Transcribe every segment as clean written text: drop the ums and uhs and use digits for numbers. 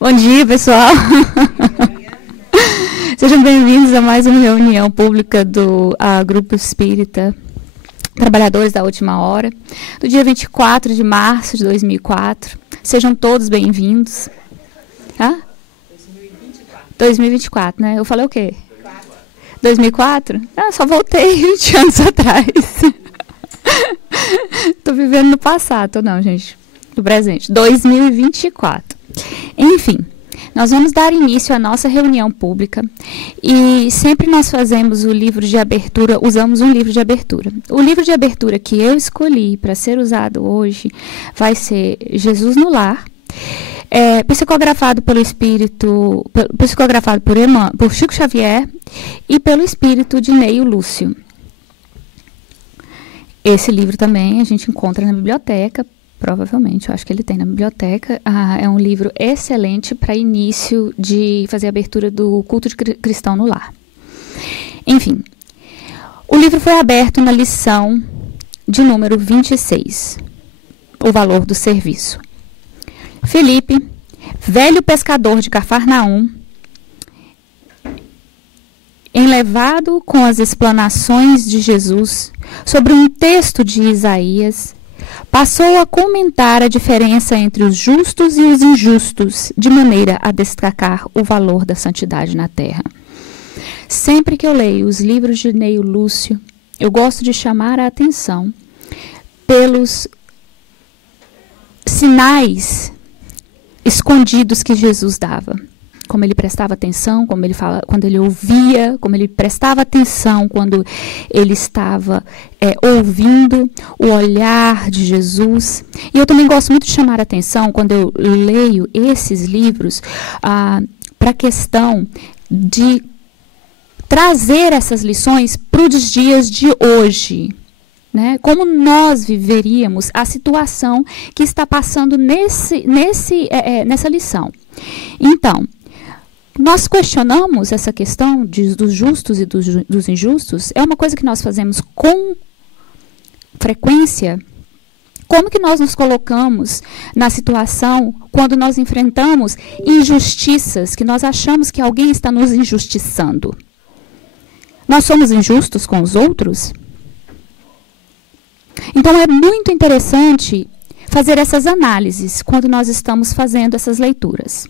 Bom dia, pessoal. Sejam bem-vindos a mais uma reunião pública do Grupo Espírita Trabalhadores da Última Hora, do dia 24 de março de 2004. Sejam todos bem-vindos. 2024, né? Eu falei o quê? 2004? Só voltei 20 anos atrás. Estou vivendo no passado, não, gente. No presente. 2024. Enfim, nós vamos dar início à nossa reunião pública e sempre nós fazemos o livro de abertura, usamos um livro de abertura. O livro de abertura que eu escolhi para ser usado hoje vai ser Jesus no Lar, psicografado pelo Espírito, psicografado por Chico Xavier e pelo Espírito de Neio Lúcio. Esse livro também a gente encontra na biblioteca, provavelmente, eu acho que ele tem na biblioteca. É um livro excelente para início de fazer a abertura do culto de cristão no lar. Enfim, o livro foi aberto na lição de número 26, o valor do serviço. Felipe, velho pescador de Cafarnaum, enlevado com as explanações de Jesus sobre um texto de Isaías, passou a comentar a diferença entre os justos e os injustos, de maneira a destacar o valor da santidade na terra. Sempre que eu leio os livros de Neio Lúcio, eu gosto de chamar a atenção pelos sinais escondidos que Jesus dava. Como ele prestava atenção, quando ele ouvia, como ele prestava atenção quando ele estava ouvindo o olhar de Jesus. E eu também gosto muito de chamar a atenção, quando eu leio esses livros, para a questão de trazer essas lições para os dias de hoje. Né? Como nós viveríamos a situação que está passando nessa lição. Então, nós questionamos essa questão dos justos e dos injustos. É uma coisa que nós fazemos com frequência. Como que nós nos colocamos na situação quando nós enfrentamos injustiças, que nós achamos que alguém está nos injustiçando? Nós somos injustos com os outros? Então, é muito interessante fazer essas análises quando nós estamos fazendo essas leituras.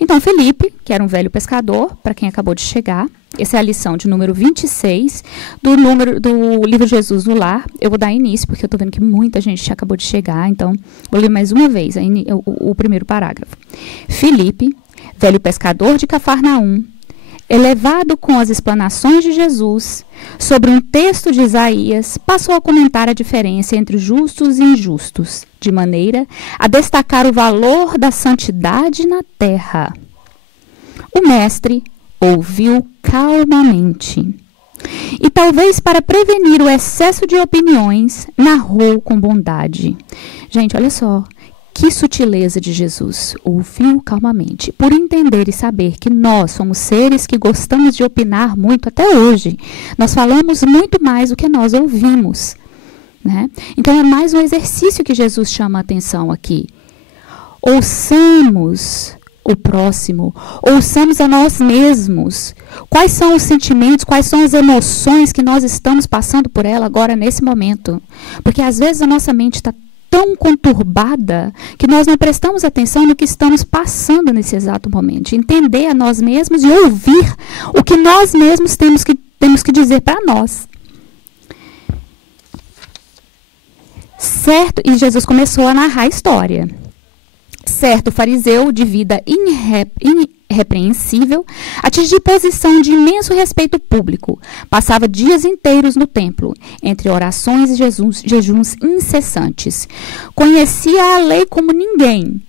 Então, Felipe, que era um velho pescador, para quem acabou de chegar, essa é a lição de número 26 do livro Jesus no Lar. Eu vou dar início, porque eu estou vendo que muita gente acabou de chegar, então vou ler mais uma vez o primeiro parágrafo. Felipe, velho pescador de Cafarnaum, elevado com as explanações de Jesus sobre um texto de Isaías, passou a comentar a diferença entre justos e injustos, de maneira a destacar o valor da santidade na terra. O mestre ouviu calmamente e, talvez para prevenir o excesso de opiniões, narrou com bondade. Gente, olha só. Que sutileza de Jesus, ouviu calmamente, por entender e saber que nós somos seres que gostamos de opinar muito até hoje. Nós falamos muito mais do que nós ouvimos. Né? Então é mais um exercício que Jesus chama a atenção aqui. Ouçamos o próximo, ouçamos a nós mesmos. Quais são os sentimentos, quais são as emoções que nós estamos passando por ela agora nesse momento? Porque às vezes a nossa mente está tão conturbada que nós não prestamos atenção no que estamos passando nesse exato momento. Entender a nós mesmos e ouvir o que nós mesmos temos que dizer para nós. Certo? E Jesus começou a narrar a história. Certo fariseu de vida irrepreensível, atingiu posição de imenso respeito público. Passava dias inteiros no templo, entre orações e jejuns incessantes. Conhecia a lei como ninguém,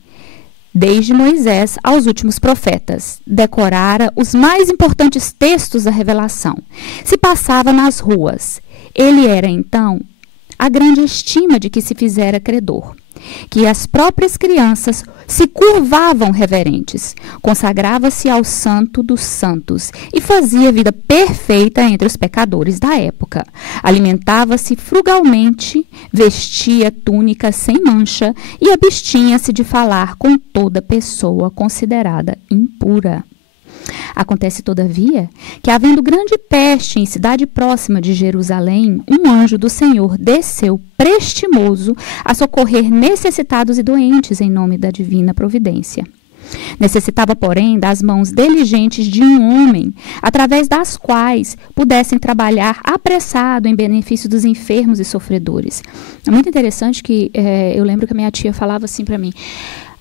desde Moisés aos últimos profetas. Decorara os mais importantes textos da revelação. Se passava nas ruas. Ele era, então, a grande estima de que se fizera credor. que as próprias crianças se curvavam reverentes, consagrava-se ao santo dos santos e fazia vida perfeita entre os pecadores da época. Alimentava-se frugalmente, vestia túnica sem mancha e abstinha-se de falar com toda pessoa considerada impura. Acontece, todavia, que, havendo grande peste em cidade próxima de Jerusalém, um anjo do Senhor desceu prestimoso a socorrer necessitados e doentes em nome da divina providência. Necessitava, porém, das mãos diligentes de um homem, através das quais pudessem trabalhar apressado em benefício dos enfermos e sofredores. É muito interessante que eu lembro que a minha tia falava assim para mim: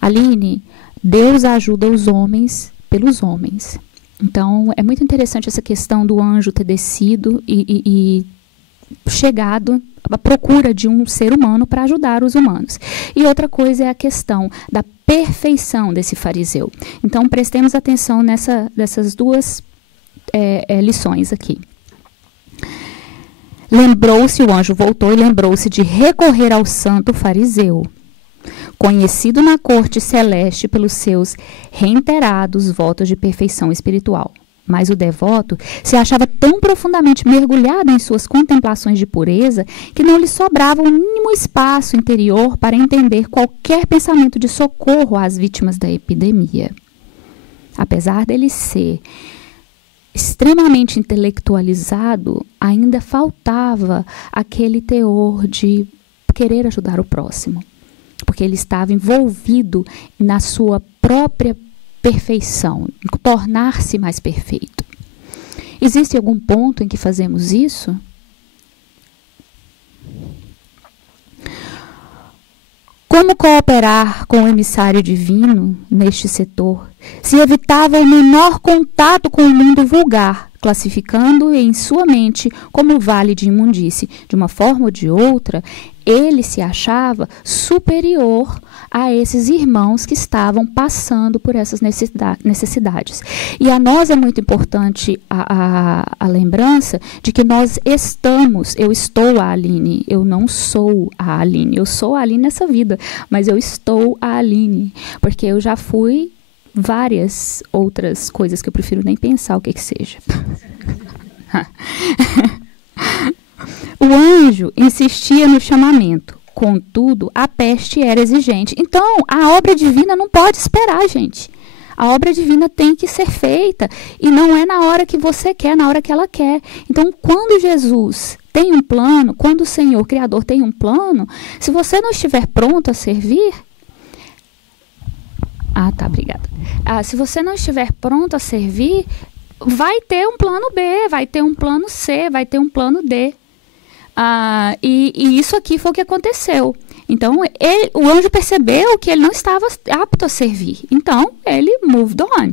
Aline, Deus ajuda os homens pelos homens. Então, é muito interessante essa questão do anjo ter descido e chegado à procura de um ser humano para ajudar os humanos. E outra coisa é a questão da perfeição desse fariseu. Então, prestemos atenção nessas duas lições aqui. Lembrou-se, o anjo voltou e lembrou-se de recorrer ao santo fariseu, conhecido na corte celeste pelos seus reiterados votos de perfeição espiritual. Mas o devoto se achava tão profundamente mergulhado em suas contemplações de pureza que não lhe sobrava o mínimo espaço interior para entender qualquer pensamento de socorro às vítimas da epidemia. Apesar dele ser extremamente intelectualizado, ainda faltava aquele teor de querer ajudar o próximo, porque ele estava envolvido na sua própria perfeição, em tornar-se mais perfeito. Existe algum ponto em que fazemos isso? Como cooperar com o emissário divino neste setor, se evitava o menor contato com o mundo vulgar, classificando em sua mente como vale de imundície? De uma forma ou de outra, ele se achava superior a esses irmãos que estavam passando por essas necessidades. E a nós é muito importante a lembrança de que eu estou a Aline, eu não sou a Aline, eu sou a Aline nessa vida, mas eu estou a Aline, porque eu já fui várias outras coisas que eu prefiro nem pensar o que seja. O anjo insistia no chamamento, contudo, a peste era exigente. Então, a obra divina não pode esperar, gente. A obra divina tem que ser feita, e não é na hora que você quer, na hora que ela quer. Então, quando Jesus tem um plano, quando o Senhor Criador tem um plano, se você não estiver pronto a servir... obrigada. Se você não estiver pronto a servir, vai ter um plano B, vai ter um plano C, vai ter um plano D. E isso aqui foi o que aconteceu. Então, o anjo percebeu que ele não estava apto a servir. Então, ele moved on.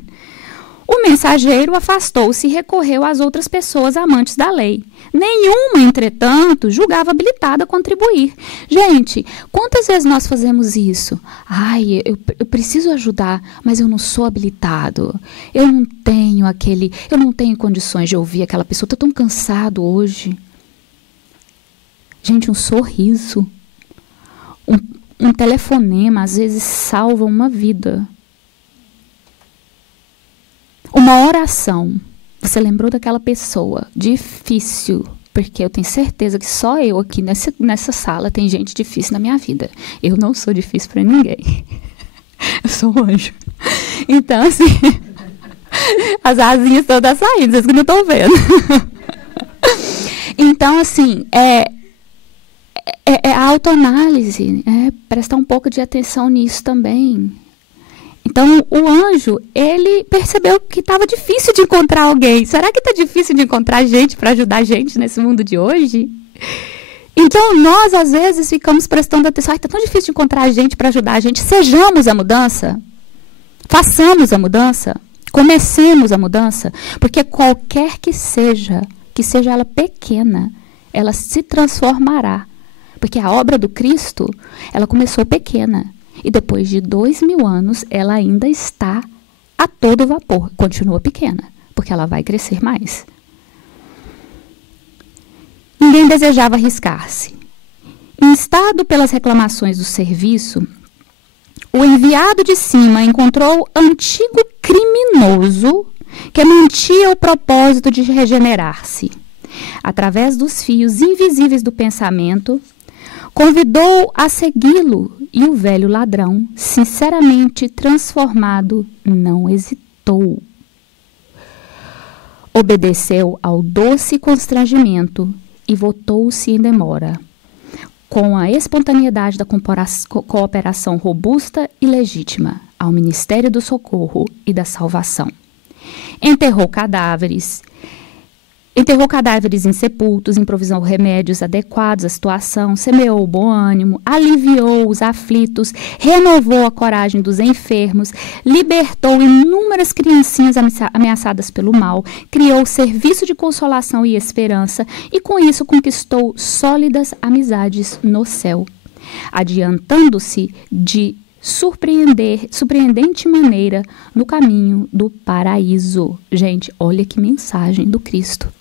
O mensageiro afastou-se e recorreu às outras pessoas amantes da lei. Nenhuma, entretanto, julgava habilitada a contribuir. Gente, quantas vezes nós fazemos isso? Eu preciso ajudar, mas eu não sou habilitado. Eu não tenho condições de ouvir aquela pessoa. Estou tão cansado hoje. Gente, um sorriso, um telefonema, às vezes salva uma vida. Uma oração. Você lembrou daquela pessoa difícil, porque eu tenho certeza que só eu aqui nessa sala tem gente difícil na minha vida. Eu não sou difícil para ninguém. Eu sou um anjo. Então, assim, as asinhas todas saindo, vocês que não estão vendo. Então, assim, a autoanálise, prestar um pouco de atenção nisso também. Então, o anjo, ele percebeu que estava difícil de encontrar alguém. Será que está difícil de encontrar gente para ajudar a gente nesse mundo de hoje? Então, nós, às vezes, ficamos prestando atenção. Está tão difícil de encontrar gente para ajudar a gente. Sejamos a mudança. Façamos a mudança. Comecemos a mudança. Porque qualquer que seja ela pequena, ela se transformará. Porque a obra do Cristo, ela começou pequena. E depois de 2000 anos, ela ainda está a todo vapor. Continua pequena, porque ela vai crescer mais. Ninguém desejava arriscar-se. Instado pelas reclamações do serviço, o enviado de cima encontrou antigo criminoso que mantinha o propósito de regenerar-se. Através dos fios invisíveis do pensamento, convidou a segui-lo e o velho ladrão, sinceramente transformado, não hesitou. Obedeceu ao doce constrangimento e voltou-se em demora, com a espontaneidade da cooperação robusta e legítima ao Ministério do Socorro e da Salvação. Enterrou cadáveres insepultos, improvisou remédios adequados à situação, semeou o bom ânimo, aliviou os aflitos, renovou a coragem dos enfermos, libertou inúmeras criancinhas ameaçadas pelo mal, criou serviço de consolação e esperança e com isso conquistou sólidas amizades no céu, adiantando-se de surpreendente maneira no caminho do paraíso. Gente, olha que mensagem do Cristo.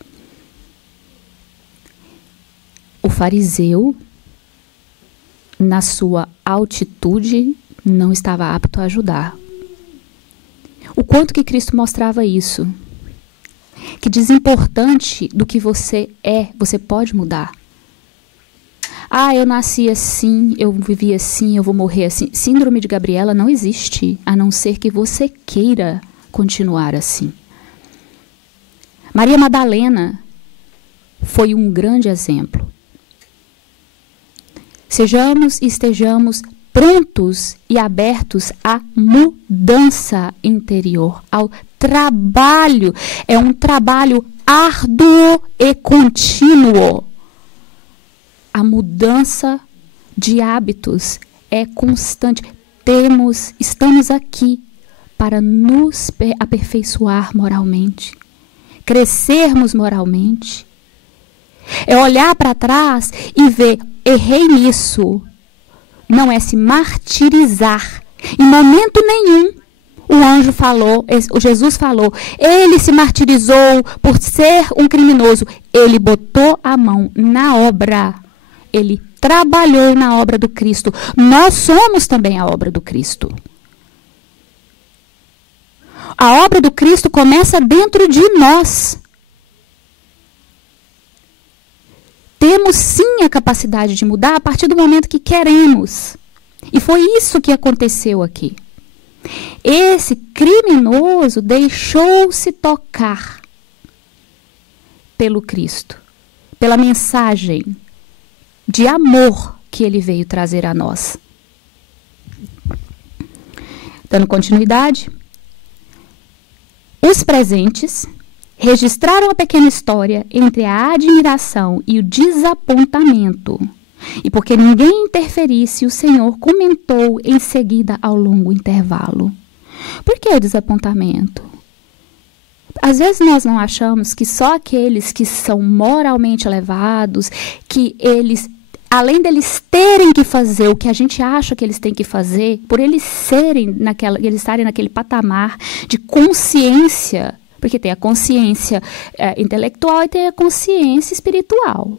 O fariseu, na sua altitude, não estava apto a ajudar. O quanto que Cristo mostrava isso? Que desimportante do que você é, você pode mudar. Ah, eu nasci assim, eu vivi assim, eu vou morrer assim. Síndrome de Gabriela não existe, a não ser que você queira continuar assim. Maria Madalena foi um grande exemplo. Sejamos e estejamos prontos e abertos à mudança interior, ao trabalho. É um trabalho árduo e contínuo. A mudança de hábitos é constante. Estamos aqui para nos aperfeiçoar moralmente, crescermos moralmente. É olhar para trás e ver, errei nisso. Não é se martirizar. Em momento nenhum, o anjo falou, o Jesus falou, ele se martirizou por ser um criminoso. Ele botou a mão na obra. Ele trabalhou na obra do Cristo. Nós somos também a obra do Cristo. A obra do Cristo começa dentro de nós. Temos sim a capacidade de mudar a partir do momento que queremos. E foi isso que aconteceu aqui. Esse criminoso deixou-se tocar pelo Cristo, pela mensagem de amor que ele veio trazer a nós. Dando continuidade, os presentes registraram a pequena história entre a admiração e o desapontamento. E porque ninguém interferisse, o Senhor comentou em seguida ao longo intervalo. Por que o desapontamento? Às vezes nós não achamos que só aqueles que são moralmente elevados, que eles, além deles terem que fazer o que a gente acha que eles têm que fazer, por eles estarem naquele patamar de consciência, porque tem a consciência intelectual e tem a consciência espiritual.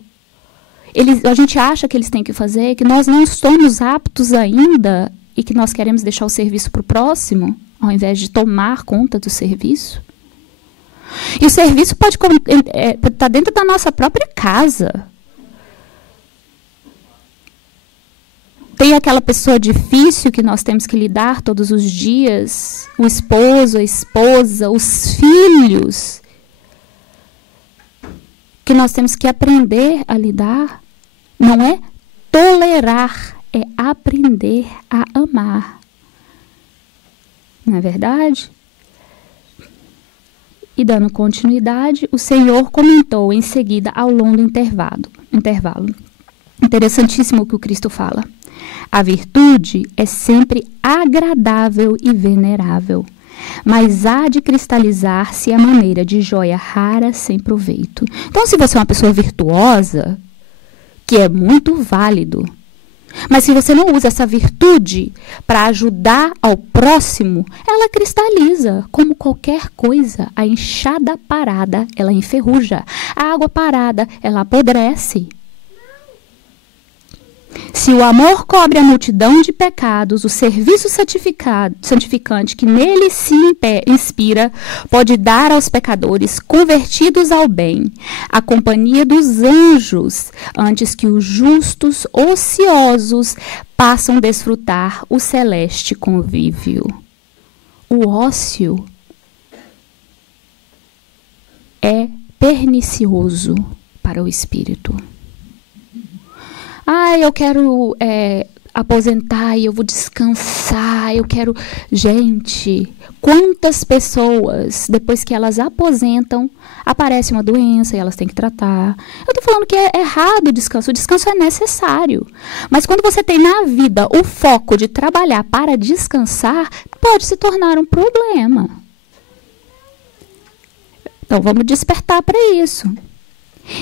A gente acha que eles têm que fazer, que nós não estamos aptos ainda e que nós queremos deixar o serviço para o próximo, ao invés de tomar conta do serviço. E o serviço pode estar dentro da nossa própria casa. Tem aquela pessoa difícil que nós temos que lidar todos os dias, o esposo, a esposa, os filhos, que nós temos que aprender a lidar. Não é tolerar, é aprender a amar. Não é verdade? E dando continuidade, o Senhor comentou em seguida ao longo do intervalo. Interessantíssimo o que o Cristo fala. A virtude é sempre agradável e venerável, mas há de cristalizar-se à maneira de joia rara sem proveito. Então, se você é uma pessoa virtuosa, que é muito válido, mas se você não usa essa virtude para ajudar ao próximo, ela cristaliza, como qualquer coisa. A enxada parada, ela enferruja. A água parada, ela apodrece. Se o amor cobre a multidão de pecados, o serviço santificante que nele se inspira pode dar aos pecadores convertidos ao bem a companhia dos anjos, antes que os justos ociosos passam a desfrutar o celeste convívio. O ócio é pernicioso para o espírito. Eu quero aposentar e eu vou descansar, eu quero... Gente, quantas pessoas, depois que elas aposentam, aparece uma doença e elas têm que tratar. Eu estou falando que é errado o descanso é necessário. Mas quando você tem na vida o foco de trabalhar para descansar, pode se tornar um problema. Então, vamos despertar para isso.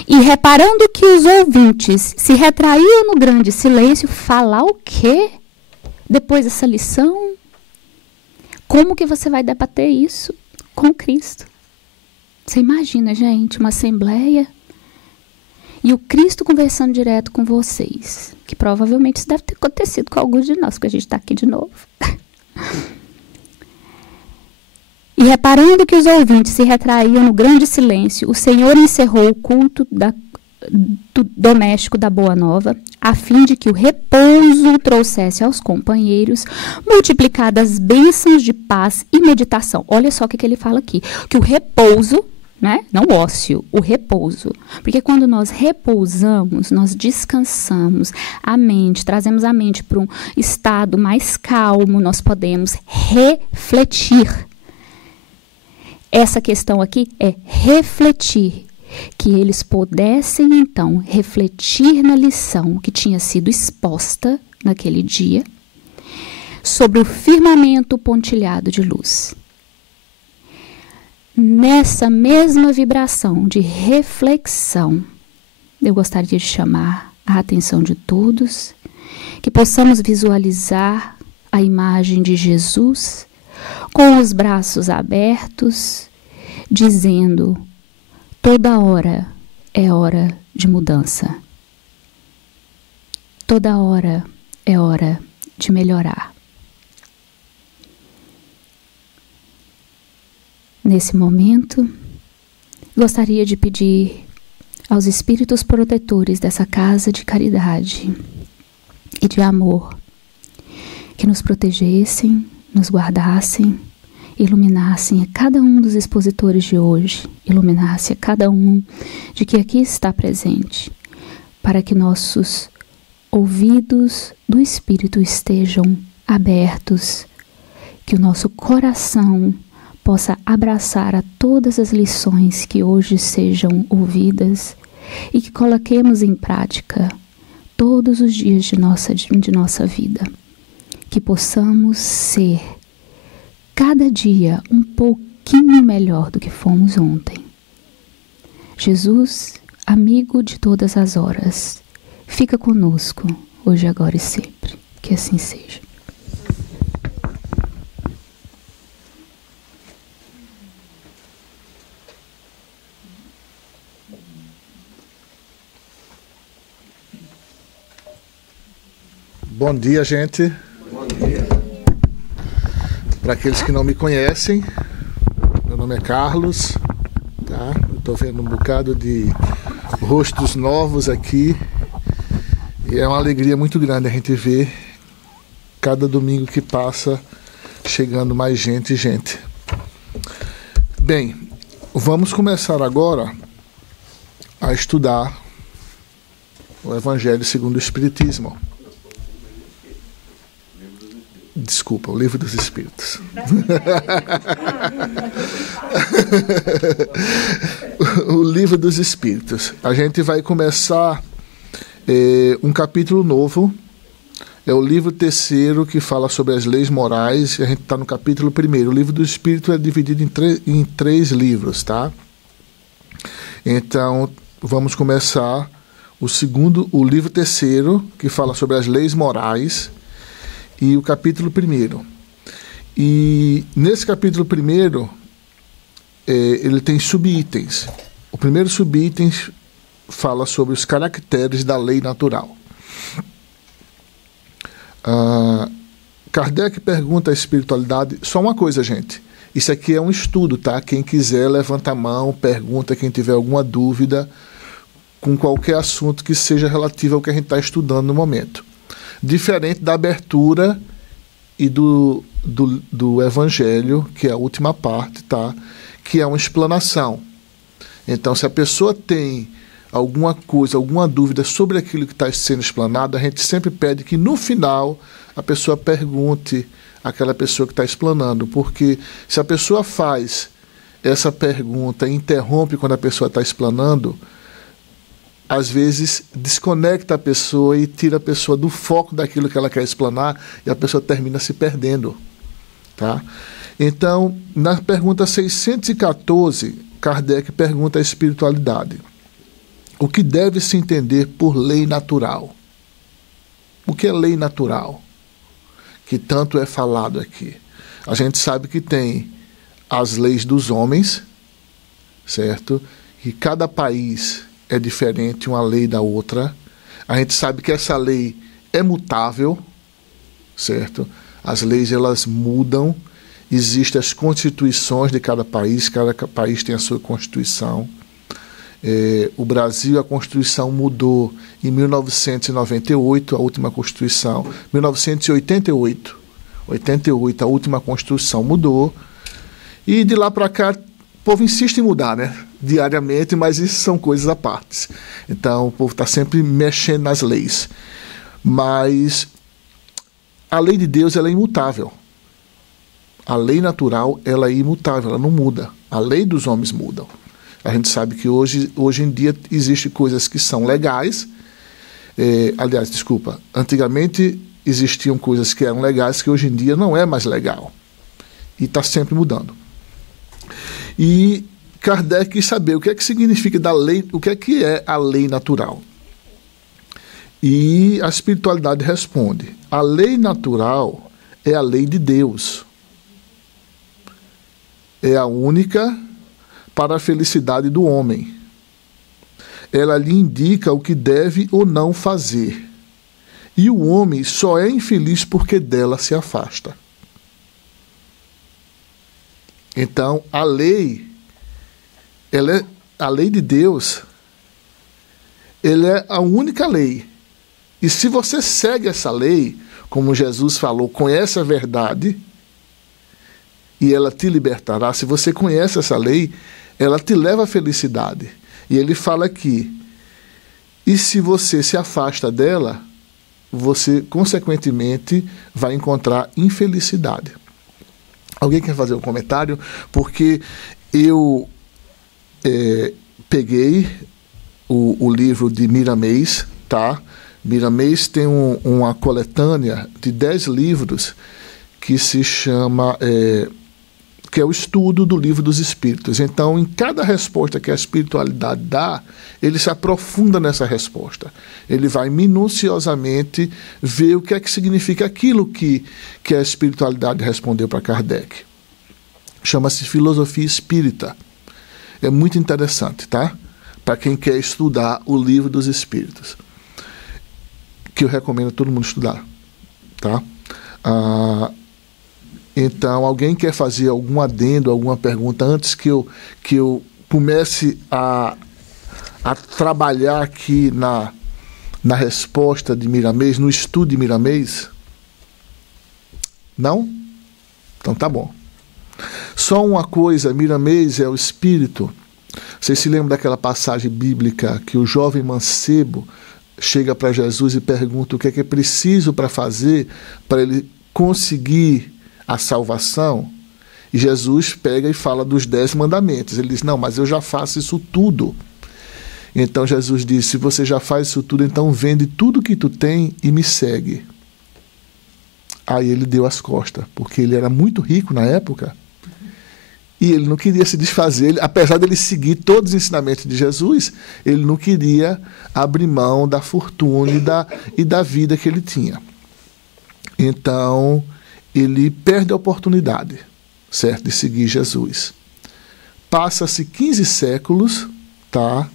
E reparando que os ouvintes se retraíam no grande silêncio, falar o quê? Depois dessa lição? Como que você vai debater isso com Cristo? Você imagina, gente, uma assembleia e o Cristo conversando direto com vocês. Que provavelmente isso deve ter acontecido com alguns de nós, porque a gente está aqui de novo. E reparando que os ouvintes se retraíam no grande silêncio, o Senhor encerrou o culto doméstico da Boa Nova, a fim de que o repouso trouxesse aos companheiros multiplicadas bênçãos de paz e meditação. Olha só o que ele fala aqui, que o repouso, né? Não o ócio, o repouso. Porque quando nós repousamos, nós descansamos a mente, trazemos a mente para um estado mais calmo, nós podemos refletir. Essa questão aqui é refletir, que eles pudessem, então, refletir na lição que tinha sido exposta naquele dia, sobre o firmamento pontilhado de luz. Nessa mesma vibração de reflexão, eu gostaria de chamar a atenção de todos, que possamos visualizar a imagem de Jesus com os braços abertos, dizendo: toda hora é hora de mudança. Toda hora é hora de melhorar. Nesse momento, gostaria de pedir aos espíritos protetores dessa casa de caridade e de amor que nos protegessem, nos guardassem, iluminassem a cada um dos expositores de hoje, iluminasse a cada um de que aqui está presente, para que nossos ouvidos do Espírito estejam abertos, que o nosso coração possa abraçar a todas as lições que hoje sejam ouvidas e que coloquemos em prática todos os dias de nossa vida. Que possamos ser, cada dia, um pouquinho melhor do que fomos ontem. Jesus, amigo de todas as horas, fica conosco, hoje, agora e sempre. Que assim seja. Bom dia, gente. Bom dia. Para aqueles que não me conhecem, meu nome é Carlos, tá? Eu estou vendo um bocado de rostos novos aqui e é uma alegria muito grande a gente ver cada domingo que passa chegando mais gente e gente. Bem, vamos começar agora a estudar o Evangelho segundo o Espiritismo. Desculpa, o Livro dos Espíritos. O Livro dos Espíritos. A gente vai começar um capítulo novo. É o livro 3º que fala sobre as leis morais. A gente está no capítulo 1º. O Livro do Espírito é dividido em 3 livros, tá? Então, vamos começar o livro 3º, que fala sobre as leis morais, e o capítulo 1º. E nesse capítulo 1º, ele tem subitens. O primeiro subitem fala sobre os caracteres da lei natural. Kardec pergunta à espiritualidade, só uma coisa, gente, isso aqui é um estudo, tá? Quem quiser, levanta a mão, pergunta, quem tiver alguma dúvida, com qualquer assunto que seja relativo ao que a gente está estudando no momento. Diferente da abertura e do Evangelho, que é a última parte, tá? Que é uma explanação. Então, se a pessoa tem alguma coisa, alguma dúvida sobre aquilo que está sendo explanado, a gente sempre pede que no final a pessoa pergunte àquela pessoa que está explanando, porque se a pessoa faz essa pergunta e interrompe quando a pessoa está explanando, às vezes desconecta a pessoa e tira a pessoa do foco daquilo que ela quer explanar e a pessoa termina se perdendo. Tá? Então, na pergunta 614, Kardec pergunta à espiritualidade: o que deve se entender por lei natural? O que é lei natural? Que tanto é falado aqui. A gente sabe que tem as leis dos homens, certo? Que cada país é diferente uma lei da outra. A gente sabe que essa lei é mutável, certo? As leis, elas mudam. Existem as constituições de cada país tem a sua constituição. O Brasil, a Constituição mudou em 1998, a última Constituição, 1988, a última Constituição mudou, e de lá para cá o povo insiste em mudar, né? Diariamente, mas isso são coisas à parte. Então o povo está sempre mexendo nas leis. Mas a lei de Deus, ela é imutável. A lei natural, ela é imutável, ela não muda. A lei dos homens muda. A gente sabe que hoje em dia existem coisas que são legais. Antigamente existiam coisas que eram legais que hoje em dia não é mais legal. E está sempre mudando. E Kardec quis saber o que é que significa da lei, o que é a lei natural. E a espiritualidade responde: a lei natural é a lei de Deus. É a única para a felicidade do homem. Ela lhe indica o que deve ou não fazer. E o homem só é infeliz porque dela se afasta. Então, a lei de Deus, ela é a única lei. E se você segue essa lei, como Jesus falou, conhece a verdade, e ela te libertará. Se você conhece essa lei, ela te leva à felicidade. E ele fala aqui, e se você se afasta dela, você, consequentemente, vai encontrar infelicidade. Alguém quer fazer um comentário? Porque eu peguei o livro de Miramês, tá? Miramês tem uma coletânea de 10 livros que se chama... que é o estudo do Livro dos Espíritos. Então, em cada resposta que a espiritualidade dá, ele se aprofunda nessa resposta. Ele vai minuciosamente ver o que é que significa aquilo que a espiritualidade respondeu para Kardec. Chama-se Filosofia Espírita. É muito interessante, tá? Para quem quer estudar o Livro dos Espíritos. Que eu recomendo a todo mundo estudar, tá? Então, alguém quer fazer algum adendo, alguma pergunta antes que eu comece a trabalhar aqui na resposta de Miramês, no estudo de Miramês? Não? Então tá bom. Só uma coisa, Miramês é o espírito. Vocês se lembram daquela passagem bíblica que o jovem mancebo chega para Jesus e pergunta o que é preciso para fazer para ele conseguir a salvação? E Jesus pega e fala dos 10 mandamentos. Ele diz, não, mas eu já faço isso tudo. Então Jesus diz, se você já faz isso tudo, então vende tudo que tu tem e me segue. Aí ele deu as costas, porque ele era muito rico na época, e ele não queria se desfazer, apesar dele seguir todos os ensinamentos de Jesus, ele não queria abrir mão da fortuna e da vida que ele tinha. Então, ele perde a oportunidade, certo, de seguir Jesus. Passa-se 15 séculos, tá?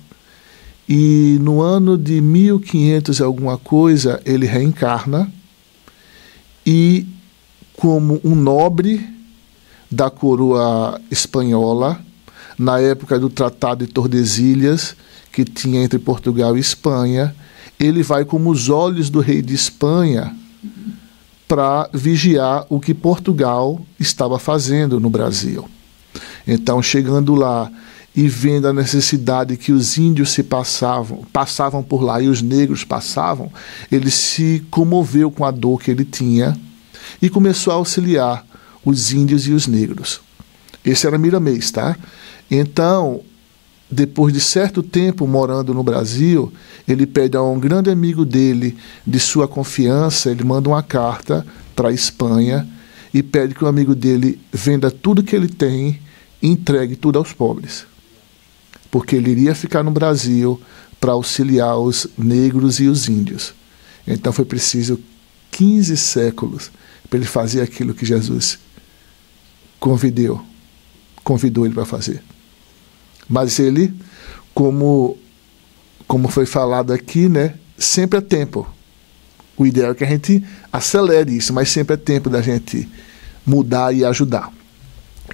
E no ano de 1500 e alguma coisa, ele reencarna e como um nobre da coroa espanhola, na época do Tratado de Tordesilhas, que tinha entre Portugal e Espanha, ele vai como os olhos do rei de Espanha para vigiar o que Portugal estava fazendo no Brasil. Então, chegando lá e vendo a necessidade que os índios passavam por lá e os negros passavam, ele se comoveu com a dor que ele tinha e começou a auxiliar os índios e os negros. Esse era Miramês, tá? Então, depois de certo tempo morando no Brasil, ele pede a um grande amigo dele, de sua confiança, ele manda uma carta para a Espanha e pede que o amigo dele venda tudo que ele tem e entregue tudo aos pobres. Porque ele iria ficar no Brasil para auxiliar os negros e os índios. Então foi preciso 15 séculos para ele fazer aquilo que Jesus convidou ele para fazer. Mas ele, como foi falado aqui, né, sempre é tempo. O ideal é que a gente acelere isso, mas sempre é tempo da gente mudar e ajudar.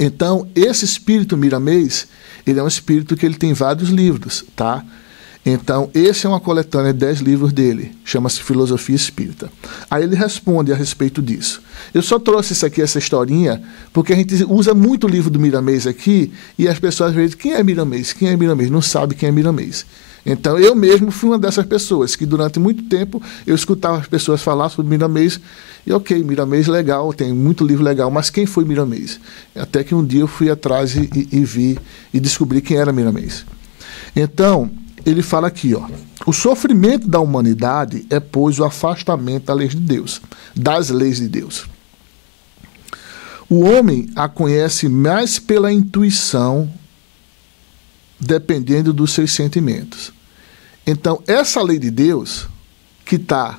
Então, esse espírito Miramês, ele é um espírito que ele tem vários livros, tá? Então, esse é uma coletânea de 10 livros dele, chama-se Filosofia Espírita. Aí ele responde a respeito disso. Eu só trouxe isso aqui, essa historinha, porque a gente usa muito o livro do Miramês aqui, e as pessoas veem, quem é Miramês? Quem é Miramês? Não sabe quem é Miramês. Então, eu mesmo fui uma dessas pessoas, que durante muito tempo eu escutava as pessoas falar sobre Miramês, e ok, Miramês legal, tem muito livro legal, mas quem foi Miramês? Até que um dia eu fui atrás e vi, e descobri quem era Miramês. Então, ele fala aqui, ó, o sofrimento da humanidade é, pois, o afastamento das leis de Deus, das leis de Deus. O homem a conhece mais pela intuição, dependendo dos seus sentimentos. Então, essa lei de Deus, que está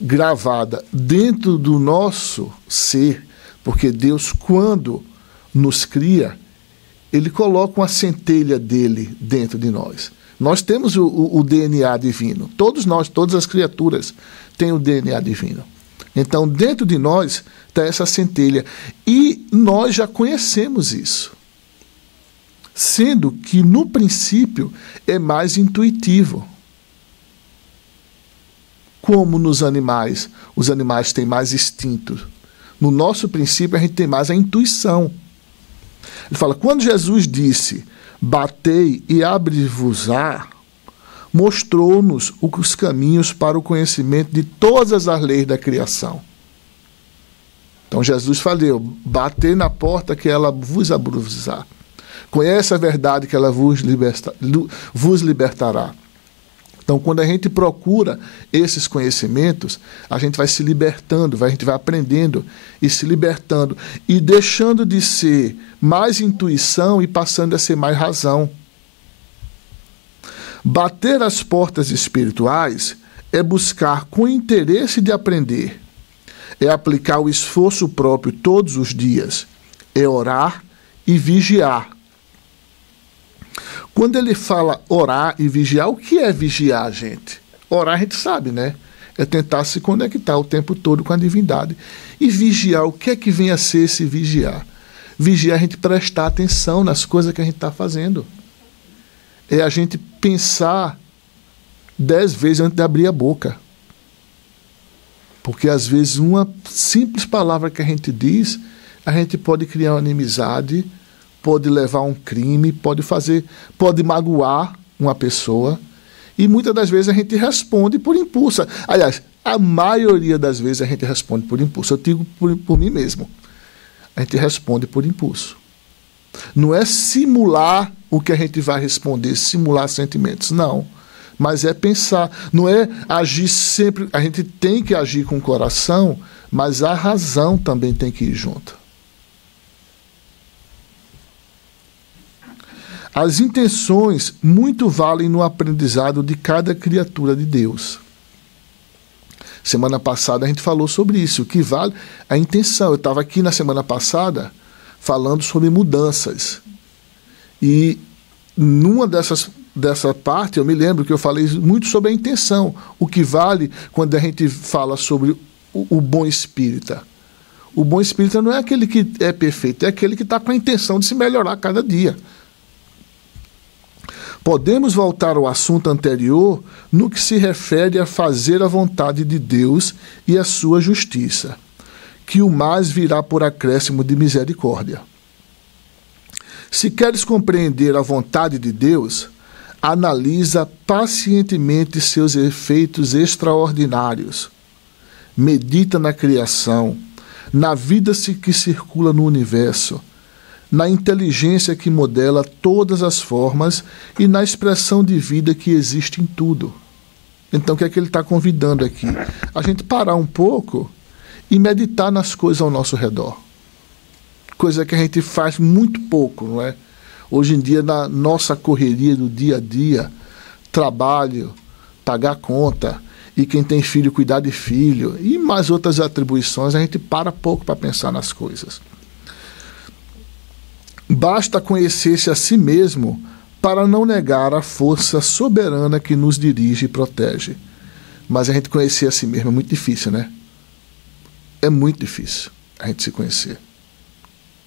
gravada dentro do nosso ser, porque Deus, quando nos cria, ele coloca uma centelha dele dentro de nós. Nós temos o DNA divino. Todos nós, todas as criaturas têm o DNA divino. Então, dentro de nós está essa centelha. E nós já conhecemos isso. Sendo que, no princípio, é mais intuitivo. Como nos animais, os animais têm mais instinto. No nosso princípio, a gente tem mais a intuição. Ele fala, quando Jesus disse, batei e abre-vos-á, mostrou-nos os caminhos para o conhecimento de todas as leis da criação. Então Jesus falou, batei na porta que ela vos abrir-vos-á. Conhece a verdade que ela vos libertará. Então, quando a gente procura esses conhecimentos, a gente vai se libertando, a gente vai aprendendo e se libertando e deixando de ser mais intuição e passando a ser mais razão. Bater as portas espirituais é buscar com interesse de aprender, é aplicar o esforço próprio todos os dias, é orar e vigiar. Quando ele fala orar e vigiar, o que é vigiar, gente? Orar a gente sabe, né? É tentar se conectar o tempo todo com a divindade. E vigiar, o que é que vem a ser esse vigiar? Vigiar é a gente prestar atenção nas coisas que a gente está fazendo. É a gente pensar 10 vezes antes de abrir a boca. Porque às vezes uma simples palavra que a gente diz, a gente pode criar uma inimizade, pode levar a um crime, pode magoar uma pessoa, e muitas das vezes a gente responde por impulso. Aliás, a maioria das vezes a gente responde por impulso. Eu digo por mim mesmo. A gente responde por impulso. Não é simular o que a gente vai responder, simular sentimentos, não. Mas é pensar, não é agir sempre, a gente tem que agir com o coração, mas a razão também tem que ir junto. As intenções muito valem no aprendizado de cada criatura de Deus. Semana passada a gente falou sobre isso, o que vale a intenção. Eu estava aqui na semana passada falando sobre mudanças. E numa dessas dessa parte, eu me lembro que eu falei muito sobre a intenção. O que vale quando a gente fala sobre o bom espírita. O bom espírita não é aquele que é perfeito, é aquele que está com a intenção de se melhorar a cada dia. Podemos voltar ao assunto anterior no que se refere a fazer a vontade de Deus e a sua justiça, que o mais virá por acréscimo de misericórdia. Se queres compreender a vontade de Deus, analisa pacientemente seus efeitos extraordinários. Medita na criação, na vida que circula no universo, na inteligência que modela todas as formas e na expressão de vida que existe em tudo. Então, o que é que ele está convidando aqui? A gente parar um pouco e meditar nas coisas ao nosso redor. Coisa que a gente faz muito pouco, não é? Hoje em dia, na nossa correria do dia a dia, trabalho, pagar conta, e quem tem filho, cuidar de filho, e mais outras atribuições, a gente para pouco para pensar nas coisas. Basta conhecer-se a si mesmo para não negar a força soberana que nos dirige e protege. Mas a gente conhecer a si mesmo é muito difícil, né? É muito difícil a gente se conhecer.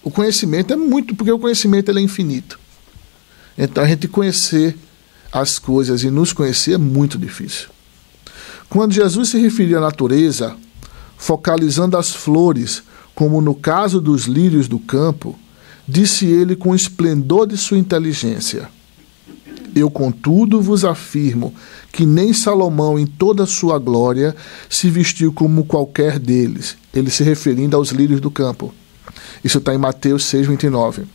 O conhecimento é muito, porque o conhecimento ele é infinito. Então a gente conhecer as coisas e nos conhecer é muito difícil. Quando Jesus se referia à natureza, focalizando as flores, como no caso dos lírios do campo, disse ele com o esplendor de sua inteligência: eu, contudo, vos afirmo que nem Salomão, em toda a sua glória, se vestiu como qualquer deles. Ele se referindo aos lírios do campo. Isso está em Mateus 6:29.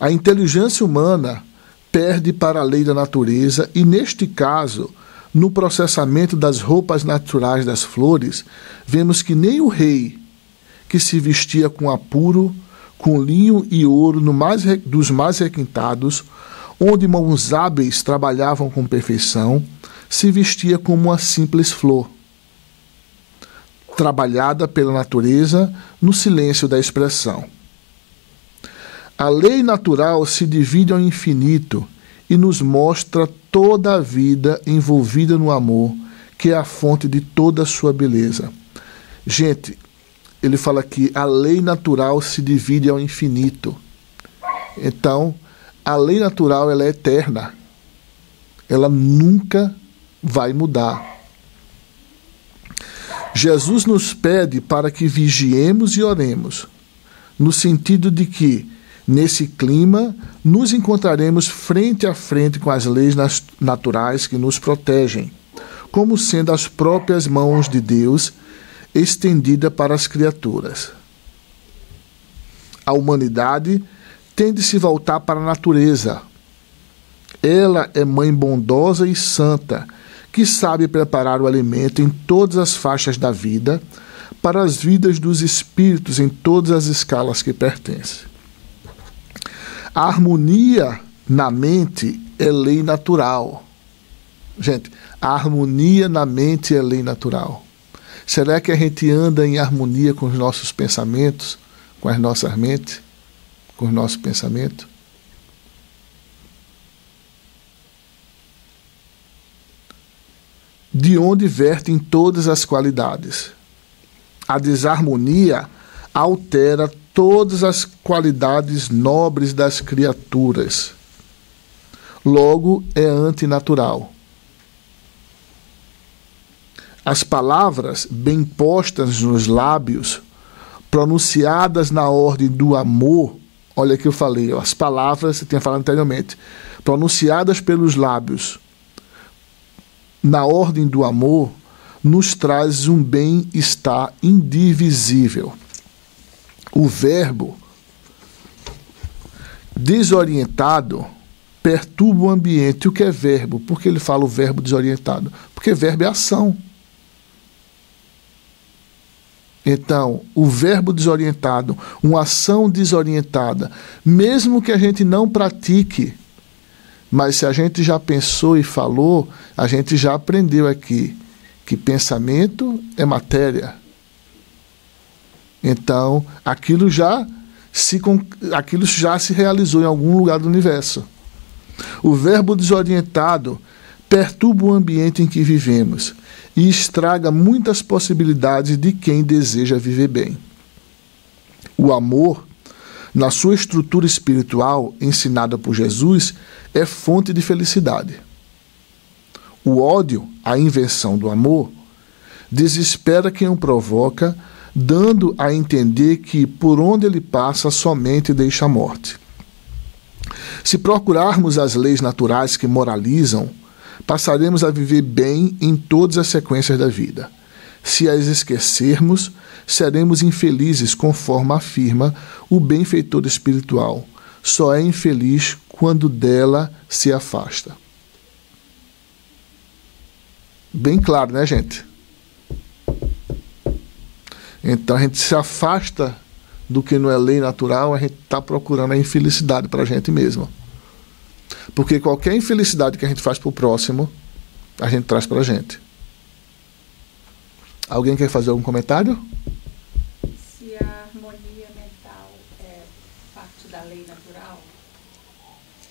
A inteligência humana perde para a lei da natureza e, neste caso, no processamento das roupas naturais das flores, vemos que nem o rei, que se vestia com apuro, com linho e ouro dos mais requintados, onde mãos hábeis trabalhavam com perfeição, se vestia como uma simples flor, trabalhada pela natureza no silêncio da expressão. A lei natural se divide ao infinito e nos mostra toda a vida envolvida no amor, que é a fonte de toda a sua beleza. Gente, ele fala que a lei natural se divide ao infinito. Então, a lei natural ela é eterna. Ela nunca vai mudar. Jesus nos pede para que vigiemos e oremos, no sentido de que, nesse clima, nos encontraremos frente a frente com as leis naturais que nos protegem, como sendo as próprias mãos de Deus estendida para as criaturas. A humanidade tem de se voltar para a natureza. Ela é mãe bondosa e santa, que sabe preparar o alimento em todas as faixas da vida, para as vidas dos espíritos em todas as escalas que pertencem. A harmonia na mente é lei natural. Gente, a harmonia na mente é lei natural. Será que a gente anda em harmonia com os nossos pensamentos, com as nossas mentes, com os nossos pensamentos? De onde vertem todas as qualidades. A desarmonia altera todas as qualidades nobres das criaturas. Logo, é antinatural. As palavras bem postas nos lábios, pronunciadas na ordem do amor, olha que eu falei, as palavras, eu tinha falado anteriormente, pronunciadas pelos lábios, na ordem do amor, nos traz um bem-estar indivisível. O verbo desorientado perturba o ambiente. O que é verbo? Por que ele fala o verbo desorientado? Porque verbo é ação. Então, o verbo desorientado, uma ação desorientada, mesmo que a gente não pratique, mas se a gente já pensou e falou, a gente já aprendeu aqui que pensamento é matéria. Então, aquilo já se realizou em algum lugar do universo. O verbo desorientado perturba o ambiente em que vivemos e estraga muitas possibilidades de quem deseja viver bem. O amor, na sua estrutura espiritual ensinada por Jesus, é fonte de felicidade. O ódio, a inversão do amor, desespera quem o provoca, dando a entender que por onde ele passa somente deixa a morte. Se procurarmos as leis naturais que moralizam, passaremos a viver bem em todas as sequências da vida. Se as esquecermos, seremos infelizes, conforme afirma o benfeitor espiritual. Só é infeliz quando dela se afasta. Bem claro, né, gente? Então a gente se afasta do que não é lei natural, a gente está procurando a infelicidade para a gente mesmo. Porque qualquer infelicidade que a gente faz para o próximo, a gente traz para a gente. Alguém quer fazer algum comentário? Se a harmonia mental é parte da lei natural,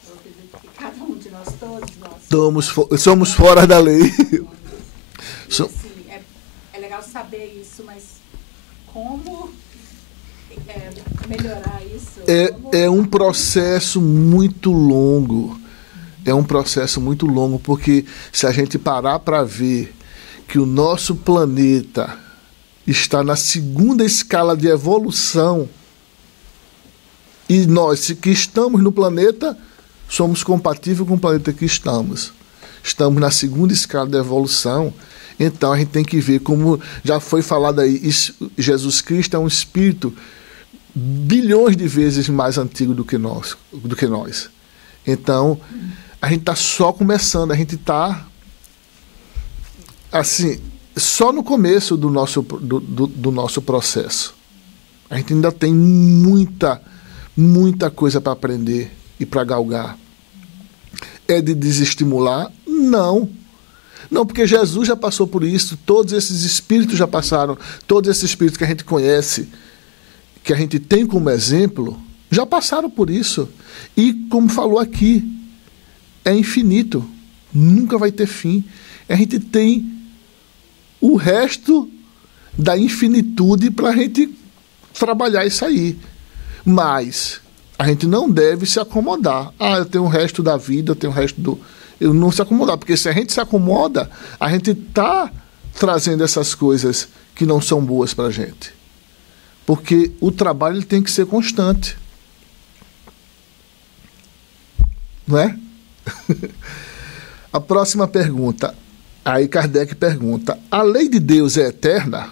eu acredito que cada um de nós, todos nós... Somos fora da lei. Assim, é legal saber isso, mas como melhorar isso? É um processo muito longo. É um processo muito longo, porque se a gente parar para ver que o nosso planeta está na segunda escala de evolução e nós que estamos no planeta somos compatíveis com o planeta que estamos. Estamos na segunda escala de evolução, então a gente tem que ver, como já foi falado aí, Jesus Cristo é um espírito bilhões de vezes mais antigo do que nós. Então, a gente está só começando, a gente está assim, só no começo do nosso processo. A gente ainda tem muita coisa para aprender e para galgar. É de desestimular? Não. Não, porque Jesus já passou por isso, todos esses espíritos já passaram, todos esses espíritos que a gente conhece, que a gente tem como exemplo, já passaram por isso. E, como falou aqui, é infinito, nunca vai ter fim. A gente tem o resto da infinitude para a gente trabalhar isso aí. Mas a gente não deve se acomodar. Eu tenho o resto da vida, eu tenho o resto do... Eu não se acomodar, porque se a gente se acomoda, a gente está trazendo essas coisas que não são boas para a gente. Porque o trabalho ele tem que ser constante. Não é? A próxima pergunta. Aí Kardec pergunta: a lei de Deus é eterna?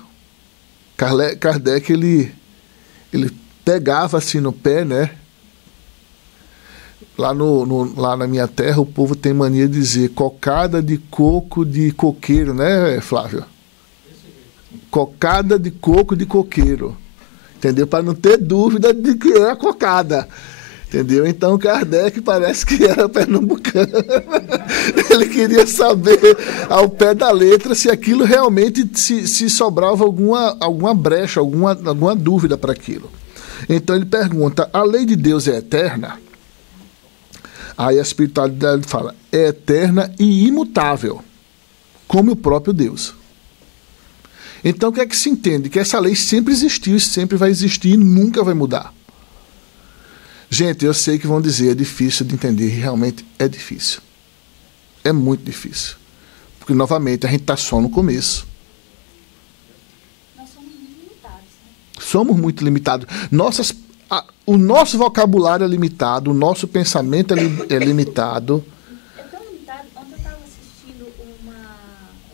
Kardec, ele pegava assim no pé, né? Lá na minha terra, o povo tem mania de dizer cocada de coco de coqueiro, né, Flávio? Cocada de coco de coqueiro. Entendeu? Para não ter dúvida de que é a cocada. Entendeu? Então, Kardec parece que era pernambucano. Ele queria saber, ao pé da letra, se aquilo realmente, se sobrava alguma brecha, alguma dúvida para aquilo. Então, ele pergunta: a lei de Deus é eterna? Aí a espiritualidade fala: é eterna e imutável, como o próprio Deus. Então, o que é que se entende? Que essa lei sempre existiu, sempre vai existir e nunca vai mudar. Gente, eu sei que vão dizer, é difícil de entender, e realmente é difícil. É muito difícil. Porque, novamente, a gente está só no começo. Nós somos muito limitados, né? Somos muito limitados. O nosso vocabulário é limitado, o nosso pensamento é limitado. É tão limitado. Ontem eu estava assistindo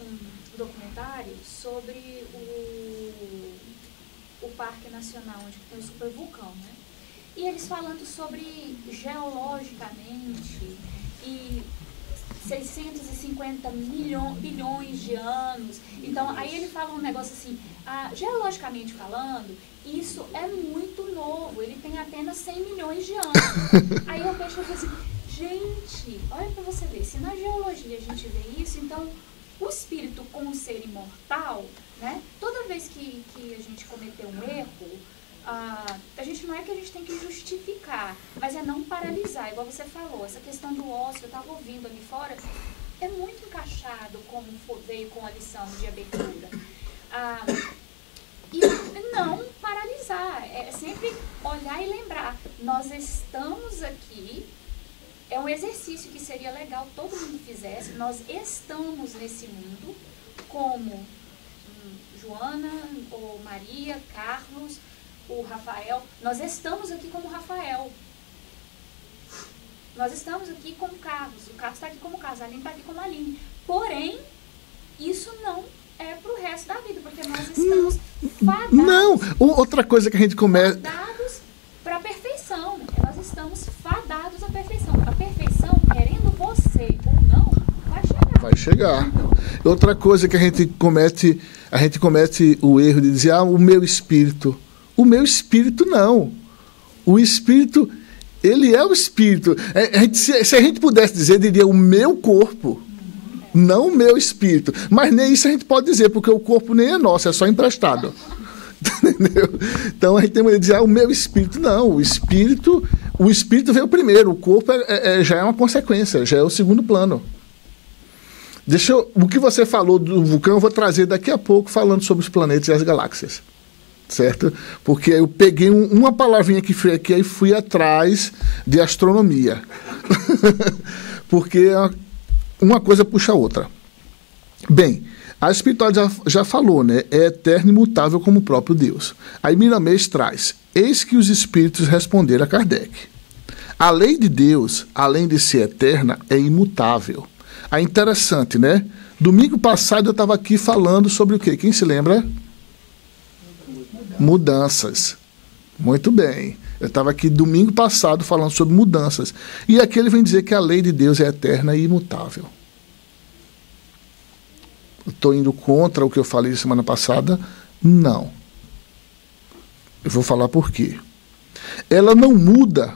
um documentário sobre o Parque Nacional, onde tem o supervulcão, né? E eles falando sobre geologicamente e 650 bilhões de anos. Então, aí ele fala um negócio assim, geologicamente falando, isso é muito novo, ele tem apenas 100 milhões de anos. Aí eu penso assim, gente, olha para você ver, se na geologia a gente vê isso, então o espírito como ser imortal, né, toda vez que a gente cometeu um erro, a gente não é que a gente tem que justificar, mas é não paralisar, igual você falou. Essa questão do ócio, eu estava ouvindo ali fora, é muito encaixado como veio com a lição de abertura. E não paralisar, é sempre olhar e lembrar. Nós estamos aqui, é um exercício que seria legal todo mundo fizesse. Nós estamos nesse mundo como Joana, ou Maria, Carlos, o Rafael. Nós estamos aqui como Rafael. Nós estamos aqui como Carlos. O Carlos está aqui como Carlos, a Aline está aqui como Aline. Porém, isso não é para o resto da vida, porque nós estamos fadados. Não, outra coisa que a gente começa... Fadados para a perfeição. Nós estamos fadados à perfeição. A perfeição, querendo você ou não, vai chegar. Vai chegar. Outra coisa que a gente comete o erro de dizer, o meu espírito. O meu espírito não. O espírito, ele é o espírito. Se a gente pudesse dizer, diria o meu corpo, não o meu espírito. Mas nem isso a gente pode dizer, porque o corpo nem é nosso, é só emprestado. Entendeu? Então a gente tem que dizer, o meu espírito não. O espírito veio primeiro, o corpo já é uma consequência, já é o segundo plano. O que você falou do vulcão, eu vou trazer daqui a pouco, falando sobre os planetas e as galáxias. Certo? Porque eu peguei uma palavrinha que foi aqui e fui atrás de astronomia. Porque uma coisa puxa a outra. Bem, a espiritualidade já falou, né? É eterno e imutável como o próprio Deus. Aí Miramês traz, eis que os espíritos responderam a Kardec. A lei de Deus, além de ser eterna, é imutável. Aí interessante, né? Domingo passado eu estava aqui falando sobre o quê? Quem se lembra? Mudanças. Muito bem. Eu estava aqui domingo passado falando sobre mudanças. E aqui ele vem dizer que a lei de Deus é eterna e imutável. Estou indo contra o que eu falei semana passada? Não. Eu vou falar por quê. Ela não muda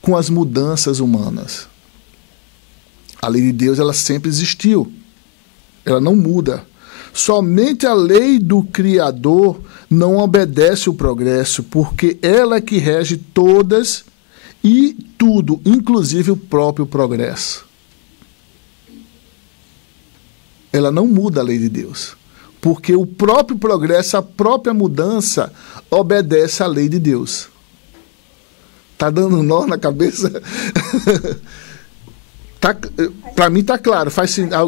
com as mudanças humanas. A lei de Deus, ela sempre existiu. Ela não muda. Somente a lei do Criador não obedece o progresso, porque ela é que rege todas e tudo, inclusive o próprio progresso. Ela não muda a lei de Deus, porque o próprio progresso, a própria mudança, obedece à lei de Deus. Está dando um nó na cabeça? Para mim está claro.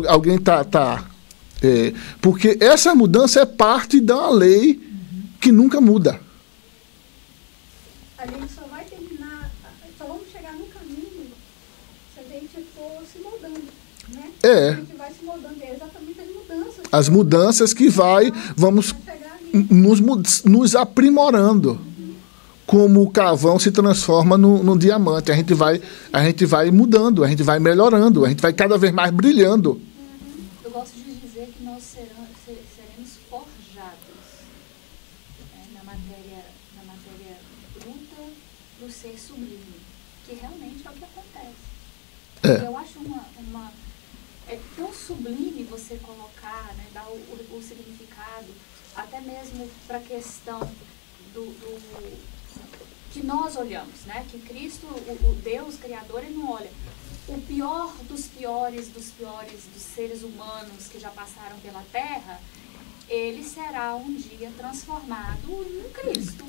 Alguém está... porque essa mudança é parte da lei que nunca muda. A gente só vai terminar, só vamos chegar no caminho se a gente for se moldando, né? A gente vai se moldando, é exatamente as mudanças. As mudanças que vamos nos aprimorando. Como o carvão se transforma no diamante. A gente vai mudando, a gente vai melhorando, a gente vai cada vez mais brilhando. Eu gosto de dizer que nós seremos forjados na matéria bruta do ser sublime, que realmente é o que acontece. Eu acho é tão sublime você colocar, né, dar o significado, até mesmo para a questão do que nós olhamos, né? Que Cristo, o Deus Criador, ele não olha. O pior dos piores dos seres humanos que já passaram pela Terra, ele será um dia transformado em Cristo.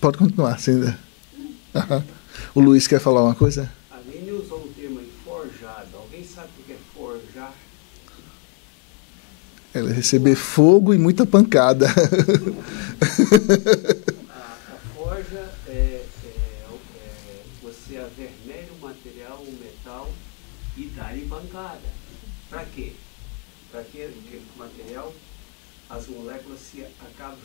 Pode continuar, Cíndia. O Luiz quer falar uma coisa? A Aline usou um termo aí, forjado. Alguém sabe o que é forjar? Ela receber fogo e muita pancada. A forja é você avermelha o material, o metal e dar-lhe pancada. Para quê? Para que o material, as moléculas acabam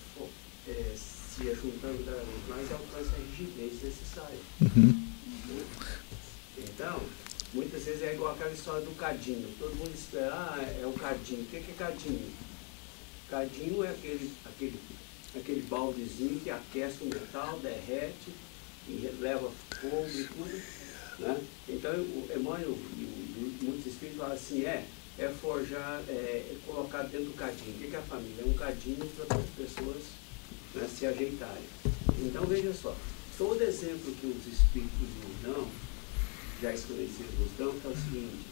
se juntando cada vez mais e alcançam a rigidez necessária. Então, muitas vezes é igual aquela história do cadinho. Todo mundo espera, é o cadinho. O que é cadinho? Cadinho é aquele baldezinho que aquece o metal, derrete, e leva fogo e tudo. Né? Então, o Emmanuel e muitos espíritos falam assim, é forjar, colocar dentro do cadinho. O que é a família? É um cadinho para as pessoas, né, se ajeitarem. Então, veja só, todo exemplo que os espíritos nos dão, já esclarecidos nos dão, é o seguinte: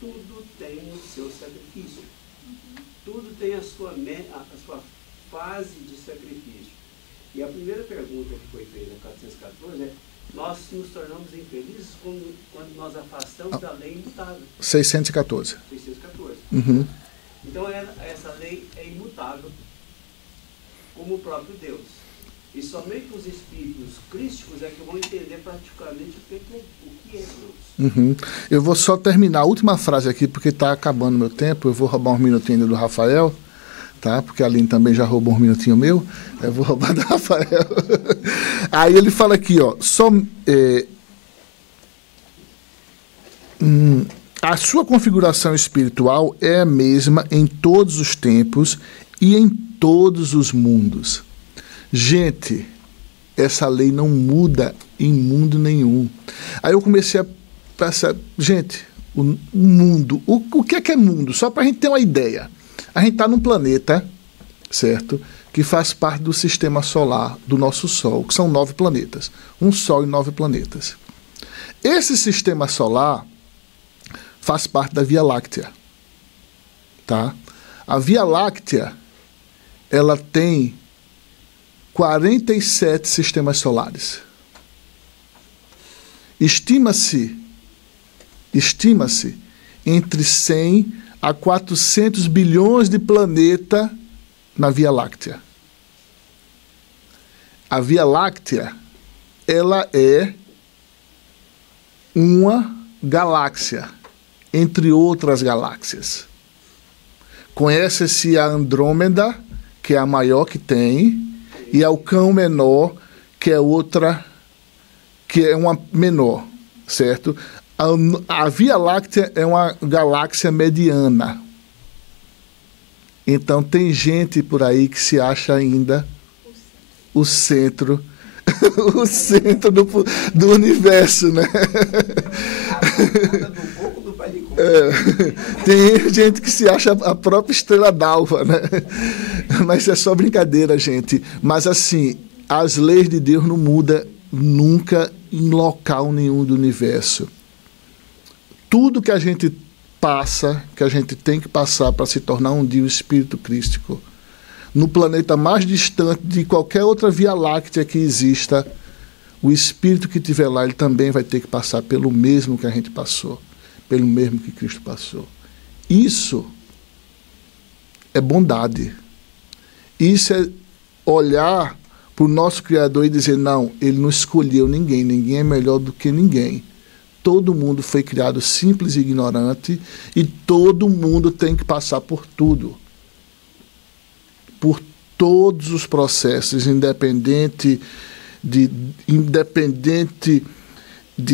tudo tem o seu sacrifício. Tudo tem a sua fase de sacrifício. E a primeira pergunta que foi feita na 414 é: nós nos tornamos infelizes quando nós afastamos da lei imutável. 614. 614. Uhum. Então, essa lei é imutável, como o próprio Deus. E somente os espíritos crísticos é que vão entender praticamente o que é Deus. Uhum. Eu vou só terminar a última frase aqui, porque está acabando meu tempo. Eu vou roubar um minutinho do Rafael, tá? Porque a Aline também já roubou um minutinho meu. Eu vou roubar do Rafael. Aí ele fala aqui, ó, a sua configuração espiritual é a mesma em todos os tempos e em todos os mundos. Gente, essa lei não muda em mundo nenhum. Aí eu comecei a pensar, gente, o mundo, o que é mundo? Só para a gente ter uma ideia. A gente está num planeta, certo? Que faz parte do sistema solar, do nosso Sol, que são 9 planetas. Um Sol e 9 planetas. Esse sistema solar faz parte da Via Láctea. Tá? A Via Láctea, ela tem 47 sistemas solares. Estima-se entre 100 a 400 bilhões de planetas na Via Láctea. A Via Láctea, ela é uma galáxia, entre outras galáxias. Conhece-se a Andrômeda, que é a maior que tem, e a Cão Menor, que é outra, que é uma menor, certo? A Via Láctea é uma galáxia mediana. Então, tem gente por aí que se acha ainda o centro, o centro do universo, né? Tem gente que se acha a própria estrela d'alva, né? Mas é só brincadeira, gente. Mas, assim, as leis de Deus não mudam nunca em local nenhum do universo. Tudo que a gente passa, que a gente tem que passar para se tornar um dia o espírito crístico, no planeta mais distante de qualquer outra Via Láctea que exista, o espírito que estiver lá, ele também vai ter que passar pelo mesmo que a gente passou, pelo mesmo que Cristo passou. Isso é bondade. Isso é olhar para o nosso Criador e dizer, não, ele não escolheu ninguém, ninguém é melhor do que ninguém. Todo mundo foi criado simples e ignorante e todo mundo tem que passar por tudo. Por todos os processos, independente de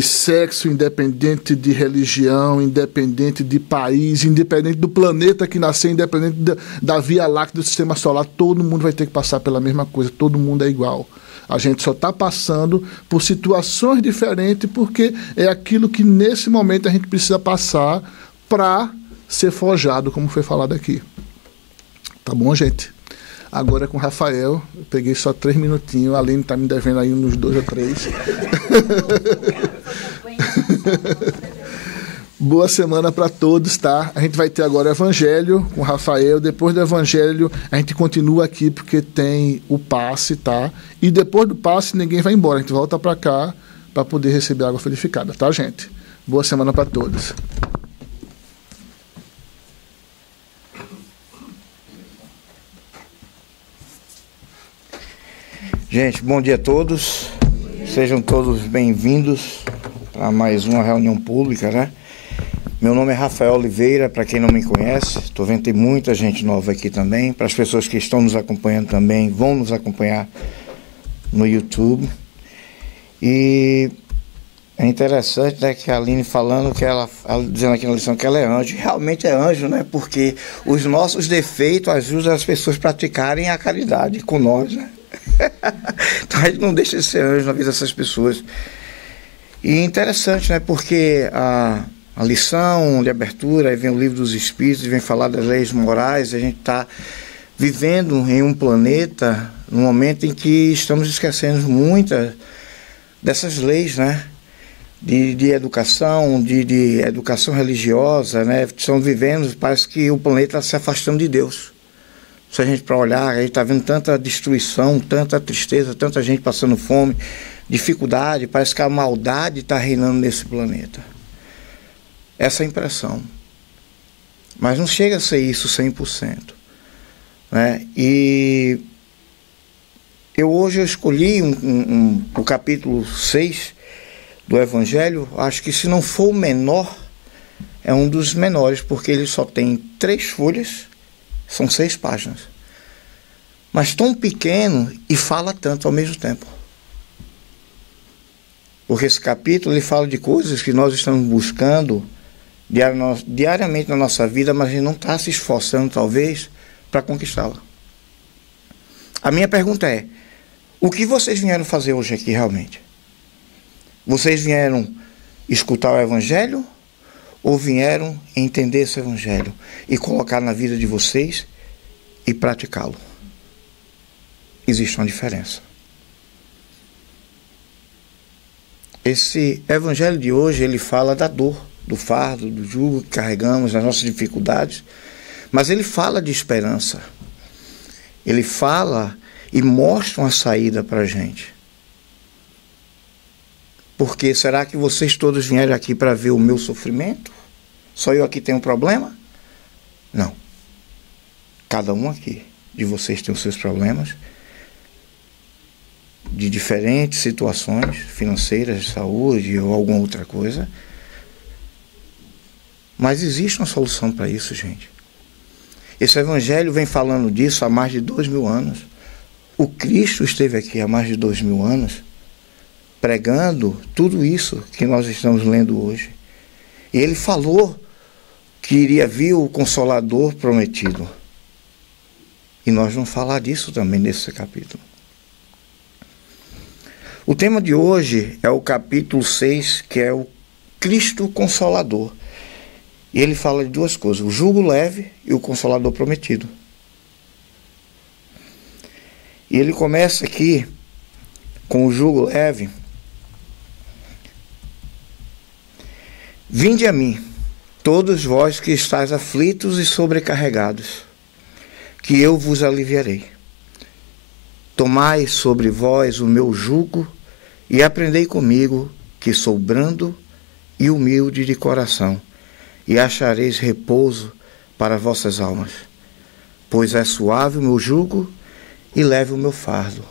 sexo, independente de religião, independente de país, independente do planeta que nasceu, independente da Via Láctea, do sistema solar, todo mundo vai ter que passar pela mesma coisa, todo mundo é igual. A gente só está passando por situações diferentes porque é aquilo que nesse momento a gente precisa passar para ser forjado, como foi falado aqui. Tá bom, gente? Agora é com o Rafael, eu peguei só 3 minutinhos, a Aline está me devendo aí uns 2 ou 3. Boa semana para todos, tá? A gente vai ter agora o Evangelho com o Rafael. Depois do Evangelho, a gente continua aqui porque tem o passe, tá? E depois do passe, ninguém vai embora. A gente volta para cá para poder receber água purificada, tá, gente? Boa semana para todos. Gente, bom dia a todos. Sejam todos bem-vindos a mais uma reunião pública, né? Meu nome é Rafael Oliveira, para quem não me conhece. Estou vendo que tem muita gente nova aqui também. Para as pessoas que estão nos acompanhando também, vão nos acompanhar no YouTube. E é interessante, né, que a Aline falando, que ela dizendo aqui na lição que ela é anjo. Realmente é anjo, né? Porque os nossos defeitos ajudam as pessoas a praticarem a caridade com nós, né? Então a gente não deixa de ser anjo na vida dessas pessoas. E interessante, né? Porque a lição de abertura, aí vem o livro dos Espíritos, vem falar das leis morais. A gente está vivendo em um planeta, num momento em que estamos esquecendo muitas dessas leis, né? De educação, de educação religiosa, né? Estamos vivendo, parece que o planeta está se afastando de Deus. Se a gente para olhar, a gente está vendo tanta destruição, tanta tristeza, tanta gente passando fome, dificuldade, parece que a maldade está reinando nesse planeta. Essa é a impressão. Mas não chega a ser isso 100%. Né? E hoje eu escolhi o capítulo 6 do Evangelho, acho que se não for o menor, é um dos menores, porque ele só tem 3 folhas, são 6 páginas. Mas tão pequeno e fala tanto ao mesmo tempo. Porque esse capítulo ele fala de coisas que nós estamos buscando diariamente na nossa vida, mas a gente não está se esforçando, talvez, para conquistá-la. A minha pergunta é: o que vocês vieram fazer hoje aqui realmente? Vocês vieram escutar o Evangelho ou vieram entender esse Evangelho e colocar na vida de vocês e praticá-lo? Existe uma diferença. Esse Evangelho de hoje, ele fala da dor, do fardo, do jugo que carregamos, das nossas dificuldades, mas ele fala de esperança. Ele fala e mostra uma saída para a gente. Porque será que vocês todos vieram aqui para ver o meu sofrimento? Só eu aqui tenho um problema? Não. Cada um aqui de vocês tem os seus problemas de diferentes situações financeiras, de saúde ou alguma outra coisa. Mas existe uma solução para isso, gente. Esse Evangelho vem falando disso há mais de 2000 anos. O Cristo esteve aqui há mais de 2000 anos pregando tudo isso que nós estamos lendo hoje. E ele falou que iria vir o Consolador prometido. E nós vamos falar disso também nesse capítulo. O tema de hoje é o capítulo 6, que é o Cristo Consolador. E ele fala de 2 coisas: o jugo leve e o Consolador prometido. E ele começa aqui com o jugo leve. Vinde a mim, todos vós que estáis aflitos e sobrecarregados, que eu vos aliviarei. Tomai sobre vós o meu jugo e aprendei comigo, que sou brando e humilde de coração, e achareis repouso para vossas almas. Pois é suave o meu jugo e leve o meu fardo.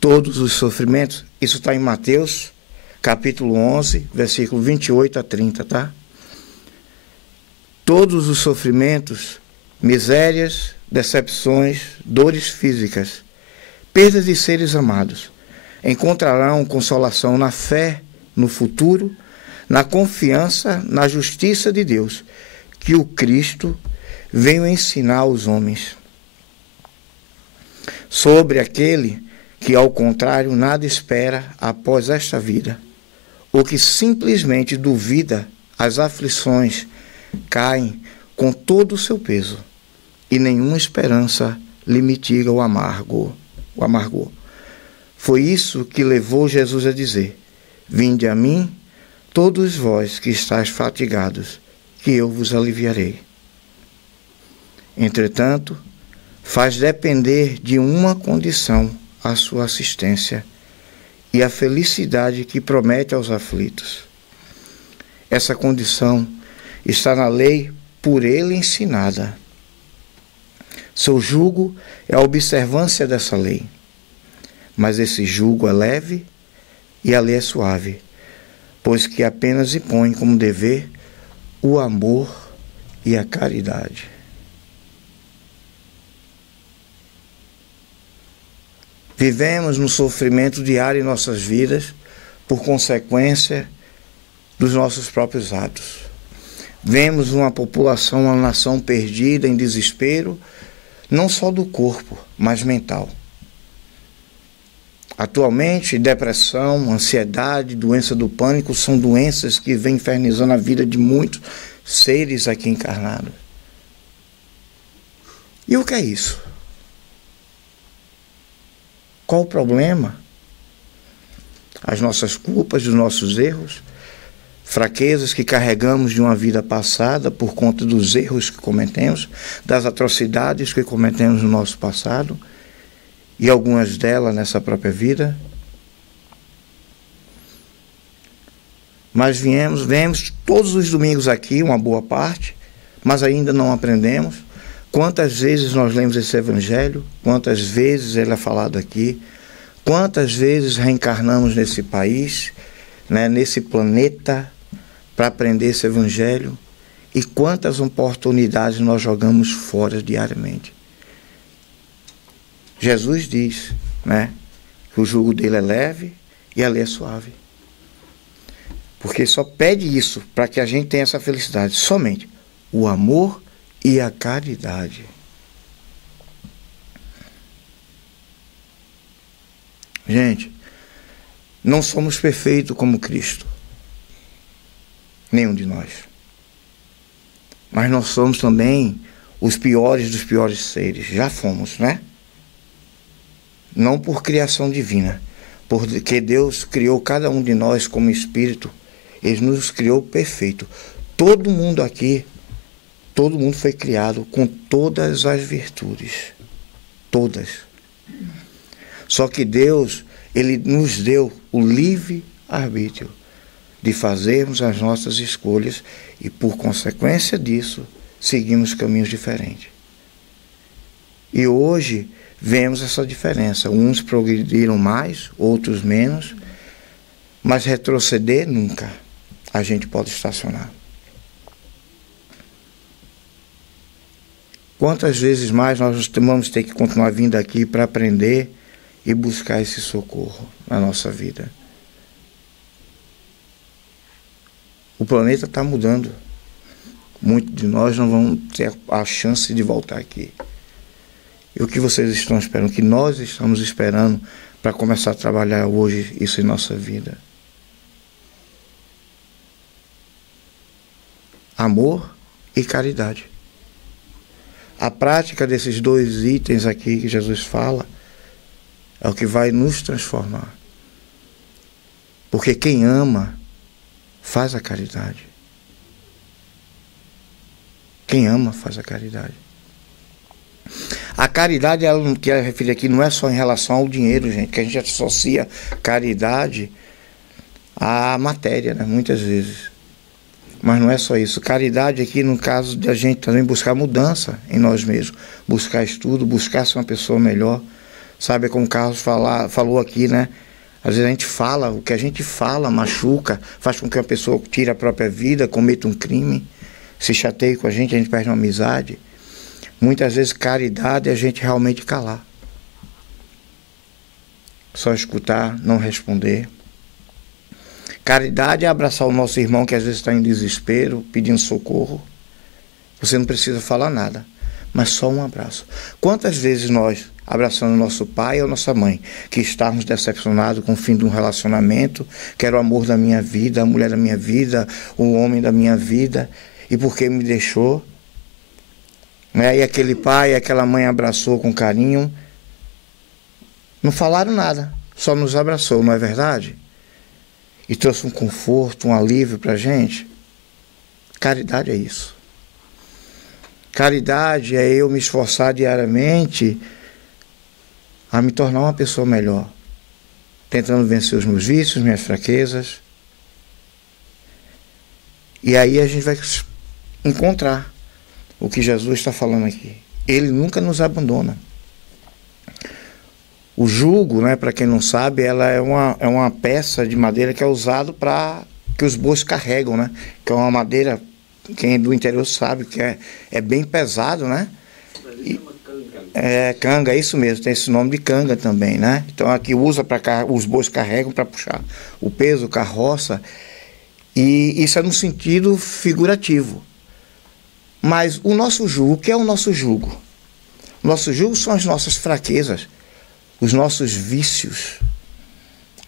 Todos os sofrimentos, isso está em Mateus, capítulo 11, versículo 28 a 30, tá? Todos os sofrimentos, misérias, decepções, dores físicas, perdas de seres amados, encontrarão consolação na fé, no futuro, na confiança, na justiça de Deus, que o Cristo veio ensinar aos homens. Sobre aquele que, ao contrário, nada espera após esta vida, ou que simplesmente duvida, as aflições caem com todo o seu peso, e nenhuma esperança lhe mitiga o amargor. Foi isso que levou Jesus a dizer: vinde a mim, todos vós que estáis fatigados, que eu vos aliviarei. Entretanto, faz depender de uma condição a sua assistência e a felicidade que promete aos aflitos. Essa condição está na lei por ele ensinada. Seu jugo é a observância dessa lei, mas esse jugo é leve e a lei é suave, pois que apenas impõe como dever o amor e a caridade. Vivemos no sofrimento diário em nossas vidas por consequência dos nossos próprios atos. Vemos uma população, uma nação perdida em desespero, não só do corpo, mas mental. Atualmente, depressão, ansiedade, doença do pânico são doenças que vêm infernizando a vida de muitos seres aqui encarnados. E o que é isso? Qual o problema? As nossas culpas, os nossos erros, fraquezas que carregamos de uma vida passada por conta dos erros que cometemos, das atrocidades que cometemos no nosso passado, e algumas delas nessa própria vida. Mas vemos todos os domingos aqui, uma boa parte, mas ainda não aprendemos. Quantas vezes nós lemos esse evangelho, quantas vezes ele é falado aqui, quantas vezes reencarnamos nesse país, né, nesse planeta, para aprender esse evangelho, e quantas oportunidades nós jogamos fora diariamente. Jesus diz, né, que o jugo dele é leve e a lei é suave. Porque só pede isso para que a gente tenha essa felicidade, somente o amor e a caridade. Gente, não somos perfeitos como Cristo. Nenhum de nós. Mas nós somos também os piores dos piores seres. Já fomos, né? Não por criação divina, porque Deus criou cada um de nós como espírito. Ele nos criou perfeito. Todo mundo aqui, todo mundo foi criado com todas as virtudes. Todas. Só que Deus, ele nos deu o livre-arbítrio de fazermos as nossas escolhas e, por consequência disso, seguimos caminhos diferentes. E hoje vemos essa diferença. Uns progrediram mais, outros menos, mas retroceder nunca. A gente pode estacionar. Quantas vezes mais nós vamos ter que continuar vindo aqui para aprender e buscar esse socorro na nossa vida? O planeta está mudando. Muitos de nós não vão ter a chance de voltar aqui. E o que vocês estão esperando? O que nós estamos esperando para começar a trabalhar hoje isso em nossa vida? Amor e caridade. A prática desses dois itens aqui que Jesus fala é o que vai nos transformar. Porque quem ama faz a caridade. Quem ama faz a caridade. A caridade, ela não quer referir aqui, não é só em relação ao dinheiro, gente, que a gente associa caridade à matéria, né, muitas vezes. Mas não é só isso. Caridade aqui, no caso de a gente também buscar mudança em nós mesmos. Buscar estudo, buscar ser uma pessoa melhor. Sabe, como o Carlos falou aqui, né? Às vezes a gente fala, o que a gente fala machuca, faz com que uma pessoa tire a própria vida, cometa um crime, se chateie com a gente perde uma amizade. Muitas vezes caridade é a gente realmente calar. Só escutar, não responder. Caridade é abraçar o nosso irmão que às vezes está em desespero, pedindo socorro. Você não precisa falar nada, mas só um abraço. Quantas vezes nós, abraçando nosso pai ou nossa mãe, que estávamos decepcionados com o fim de um relacionamento, que era o amor da minha vida, a mulher da minha vida, o homem da minha vida, e porque me deixou, né? E aquele pai, aquela mãe abraçou com carinho, não falaram nada, só nos abraçou, não é verdade? E trouxe um conforto, um alívio para a gente. Caridade é isso. Caridade é eu me esforçar diariamente a me tornar uma pessoa melhor, tentando vencer os meus vícios, minhas fraquezas. E aí a gente vai encontrar o que Jesus está falando aqui. Ele nunca nos abandona. O jugo, né, para quem não sabe, ela é uma peça de madeira que é usado para que os bois carregam, né? Que é uma madeira, quem é do interior sabe que é bem pesado, né? Canga, é isso mesmo, tem esse nome de canga também, né? Então aqui usa para os bois carregam para puxar o peso, carroça, e isso é no sentido figurativo. Mas o nosso jugo, o que é o nosso jugo? O nosso jugo são as nossas fraquezas, os nossos vícios,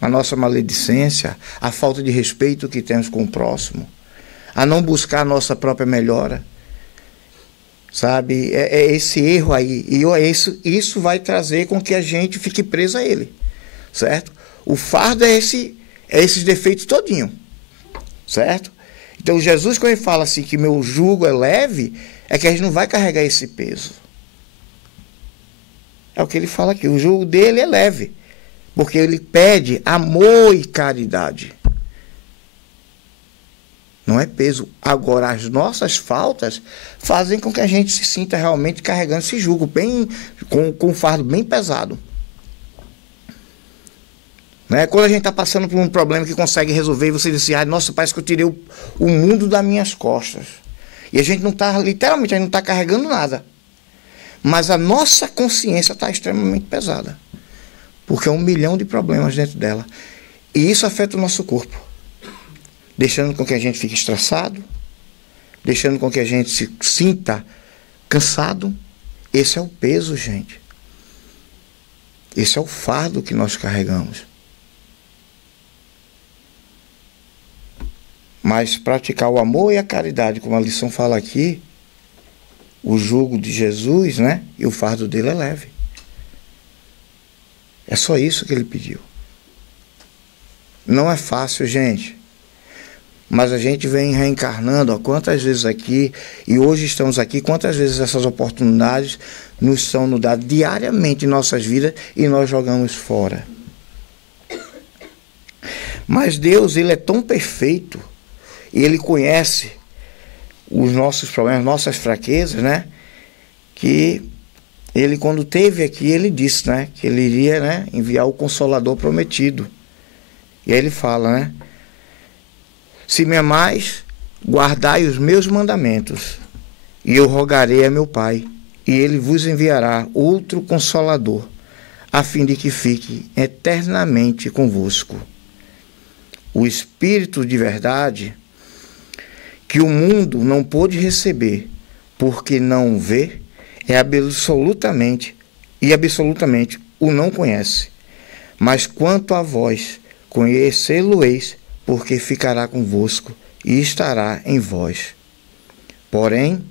a nossa maledicência, a falta de respeito que temos com o próximo, a não buscar a nossa própria melhora. Sabe? É esse erro aí. E isso vai trazer com que a gente fique preso a ele. Certo? O fardo é esses defeitos todinho. Certo? Então Jesus, quando ele fala assim que meu jugo é leve, é que a gente não vai carregar esse peso. É o que ele fala aqui. O jugo dele é leve. Porque ele pede amor e caridade. Não é peso. Agora, as nossas faltas fazem com que a gente se sinta realmente carregando esse jugo, bem, com um fardo bem pesado. Né? Quando a gente está passando por um problema que consegue resolver, e você diz assim, nossa, parece que eu tirei o mundo das minhas costas. E a gente não está, literalmente, a gente não está carregando nada. Mas a nossa consciência está extremamente pesada. Porque é 1 milhão de problemas dentro dela. E isso afeta o nosso corpo. Deixando com que a gente fique estressado, deixando com que a gente se sinta cansado. Esse é o peso, gente. Esse é o fardo que nós carregamos. Mas praticar o amor e a caridade, como a lição fala aqui, o jugo de Jesus, né? E o fardo dele é leve. É só isso que ele pediu. Não é fácil, gente. Mas a gente vem reencarnando, quantas vezes aqui, e hoje estamos aqui, quantas vezes essas oportunidades nos são dadas diariamente em nossas vidas e nós jogamos fora. Mas Deus, ele é tão perfeito, e ele conhece os nossos problemas, nossas fraquezas, né? Que ele, quando esteve aqui, ele disse, né? Que ele iria, né, enviar o Consolador prometido. E aí ele fala, né? Se me amais, guardai os meus mandamentos, e eu rogarei a meu Pai, e ele vos enviará outro Consolador, a fim de que fique eternamente convosco. O Espírito de verdade, que o mundo não pôde receber, porque não o vê, é absolutamente o não conhece. Mas quanto a vós, conhecê-lo-eis, porque ficará convosco e estará em vós. Porém,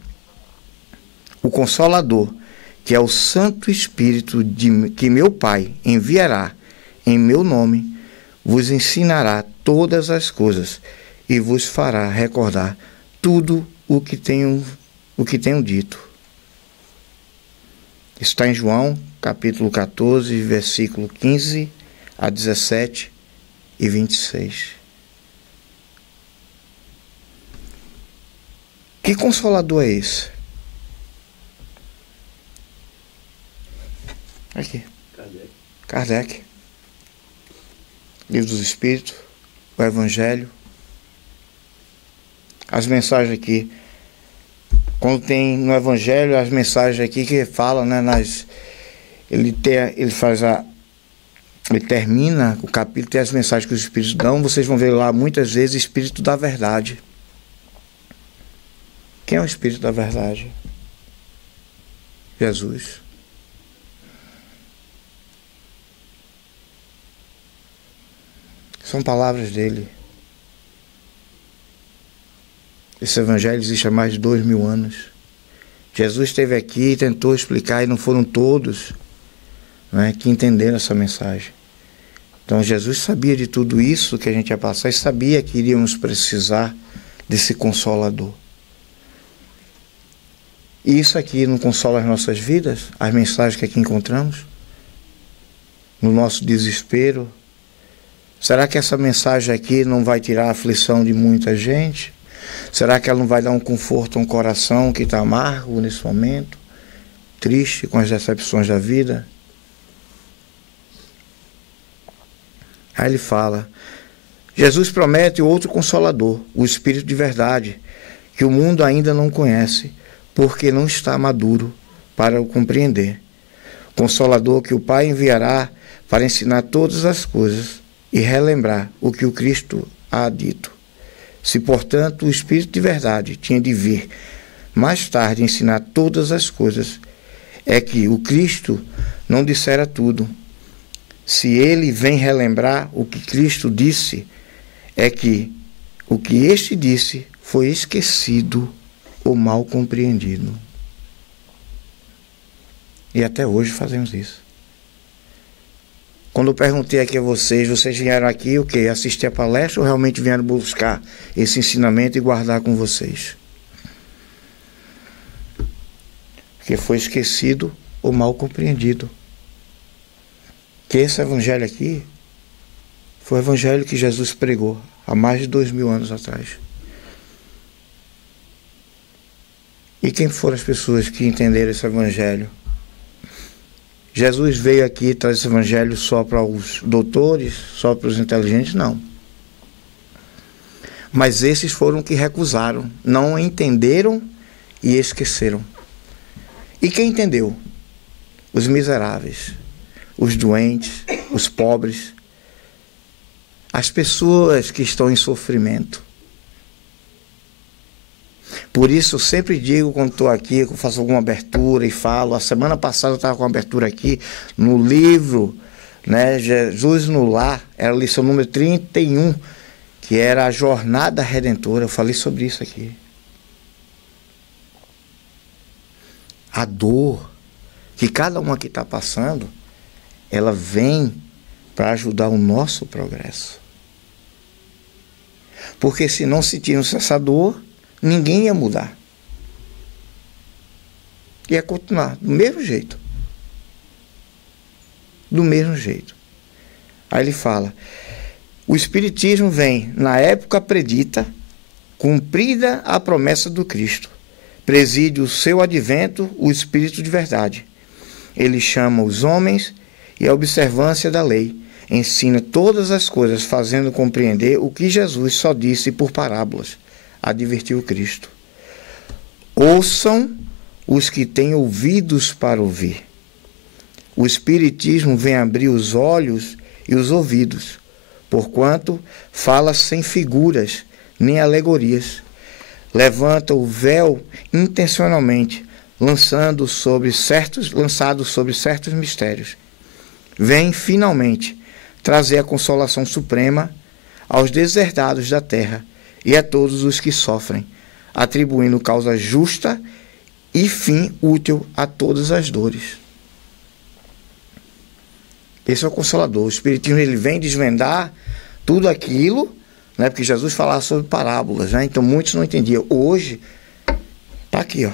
o Consolador, que é o Santo Espírito que meu Pai enviará em meu nome, vos ensinará todas as coisas e vos fará recordar tudo o que tenho dito. Isso está em João, capítulo 14, versículo 15 a 17 e 26. Que Consolador é esse? Aqui. Kardec. Livro dos Espíritos, o Evangelho. As mensagens aqui. Quando tem no Evangelho as mensagens aqui que fala, né, ele termina o capítulo, tem as mensagens que os Espíritos dão, vocês vão ver lá muitas vezes Espírito da Verdade. Quem é o Espírito da Verdade? Jesus. São palavras dele. Esse Evangelho existe há mais de 2000 anos. Jesus esteve aqui e tentou explicar, e não foram todos, né, que entenderam essa mensagem. Então Jesus sabia de tudo isso que a gente ia passar e sabia que iríamos precisar desse Consolador. E isso aqui não consola as nossas vidas, as mensagens que aqui encontramos, no nosso desespero. Será que essa mensagem aqui não vai tirar a aflição de muita gente? Será que ela não vai dar um conforto a um coração que está amargo nesse momento, triste com as decepções da vida? Aí ele fala, Jesus promete outro Consolador, o Espírito de verdade, que o mundo ainda não conhece, porque não está maduro para o compreender. Consolador que o Pai enviará para ensinar todas as coisas e relembrar o que o Cristo há dito. Se, portanto, o Espírito de verdade tinha de vir mais tarde ensinar todas as coisas, é que o Cristo não dissera tudo, se ele vem relembrar o que Cristo disse, é que o que este disse foi esquecido ou mal compreendido. E até hoje fazemos isso. Quando eu perguntei aqui a vocês vieram aqui o quê? Assistir a palestra ou realmente vieram buscar esse ensinamento e guardar com vocês? Porque foi esquecido ou mal compreendido. Que esse evangelho aqui foi o evangelho que Jesus pregou há mais de 2000 anos atrás. E quem foram as pessoas que entenderam esse evangelho? Jesus veio aqui trazer esse evangelho só para os doutores, só para os inteligentes? Não. Mas esses foram que recusaram, não entenderam e esqueceram. E quem entendeu? Os miseráveis, os doentes, os pobres, as pessoas que estão em sofrimento. Por isso eu sempre digo, quando estou aqui, eu faço alguma abertura e falo, a semana passada eu estava com uma abertura aqui, no livro, né, Jesus no Lar, era a lição número 31, que era a jornada redentora. Eu falei sobre isso aqui. A dor que cada um aqui está passando, ela vem para ajudar o nosso progresso. Porque se não se tinha essa dor, ninguém ia mudar. Ia continuar do mesmo jeito. Do mesmo jeito. Aí ele fala, o Espiritismo vem na época predita, cumprida a promessa do Cristo. Preside o seu advento o Espírito de verdade. Ele chama os homens e a observância da lei. Ensina todas as coisas, fazendo compreender o que Jesus só disse por parábolas. Advertiu Cristo. Ouçam os que têm ouvidos para ouvir. O Espiritismo vem abrir os olhos e os ouvidos, porquanto fala sem figuras nem alegorias. Levanta o véu intencionalmente, lançado sobre certos mistérios. Vem, finalmente, trazer a consolação suprema aos deserdados da terra e a todos os que sofrem, atribuindo causa justa e fim útil a todas as dores. Esse é o Consolador. O Espiritismo, ele vem desvendar tudo aquilo, né, porque Jesus falava sobre parábolas, né, então muitos não entendiam. Hoje, está aqui, ó.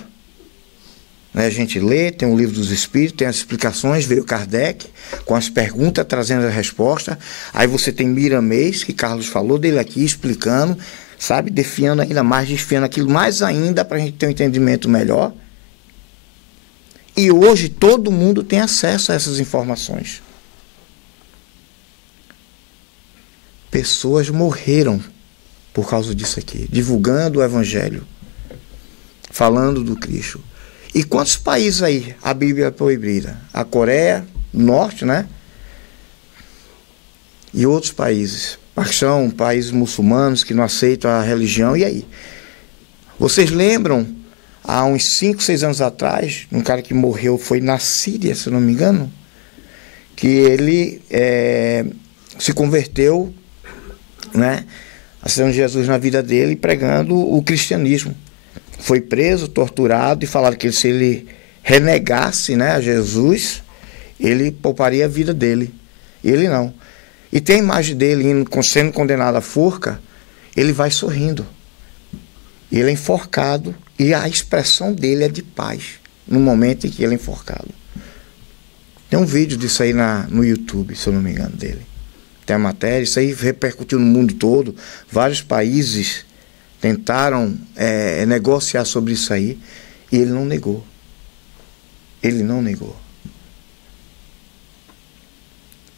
Né, a gente lê, tem o Livro dos Espíritos, tem as explicações, veio Kardec com as perguntas, trazendo a resposta. Aí você tem Miramês, que Carlos falou dele aqui, explicando, sabe, defiando ainda mais, desfiando aquilo mais ainda para a gente ter um entendimento melhor. E hoje todo mundo tem acesso a essas informações. Pessoas morreram por causa disso aqui, divulgando o Evangelho, falando do Cristo. E quantos países aí a Bíblia é proibida? A Coreia do Norte, né? E outros países. São países muçulmanos que não aceitam a religião. E aí? Vocês lembram, há uns 5, 6 anos atrás, um cara que morreu, foi na Síria, se não me engano, que ele se converteu, né, aceitando Jesus na vida dele e pregando o cristianismo. Foi preso, torturado e falaram que se ele renegasse, né, a Jesus, ele pouparia a vida dele. E ele não. E tem a imagem dele sendo condenado à forca, ele vai sorrindo. Ele é enforcado e a expressão dele é de paz no momento em que ele é enforcado. Tem um vídeo disso aí no YouTube, se eu não me engano, dele. Tem a matéria, isso aí repercutiu no mundo todo. Vários países tentaram negociar sobre isso aí e ele não negou. Ele não negou.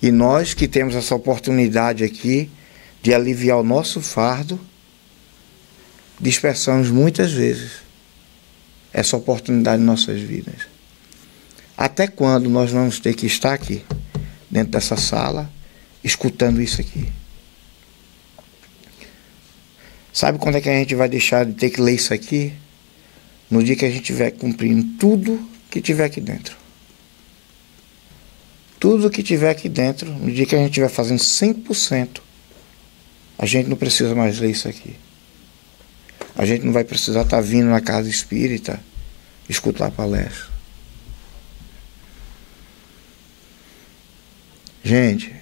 E nós que temos essa oportunidade aqui de aliviar o nosso fardo, dispersamos muitas vezes essa oportunidade em nossas vidas. Até quando nós vamos ter que estar aqui, dentro dessa sala, escutando isso aqui? Sabe quando é que a gente vai deixar de ter que ler isso aqui? No dia que a gente estiver cumprindo tudo que tiver aqui dentro. Tudo que tiver aqui dentro, no dia que a gente estiver fazendo 100%, a gente não precisa mais ler isso aqui. A gente não vai precisar estar vindo na casa espírita escutar a palestra. Gente,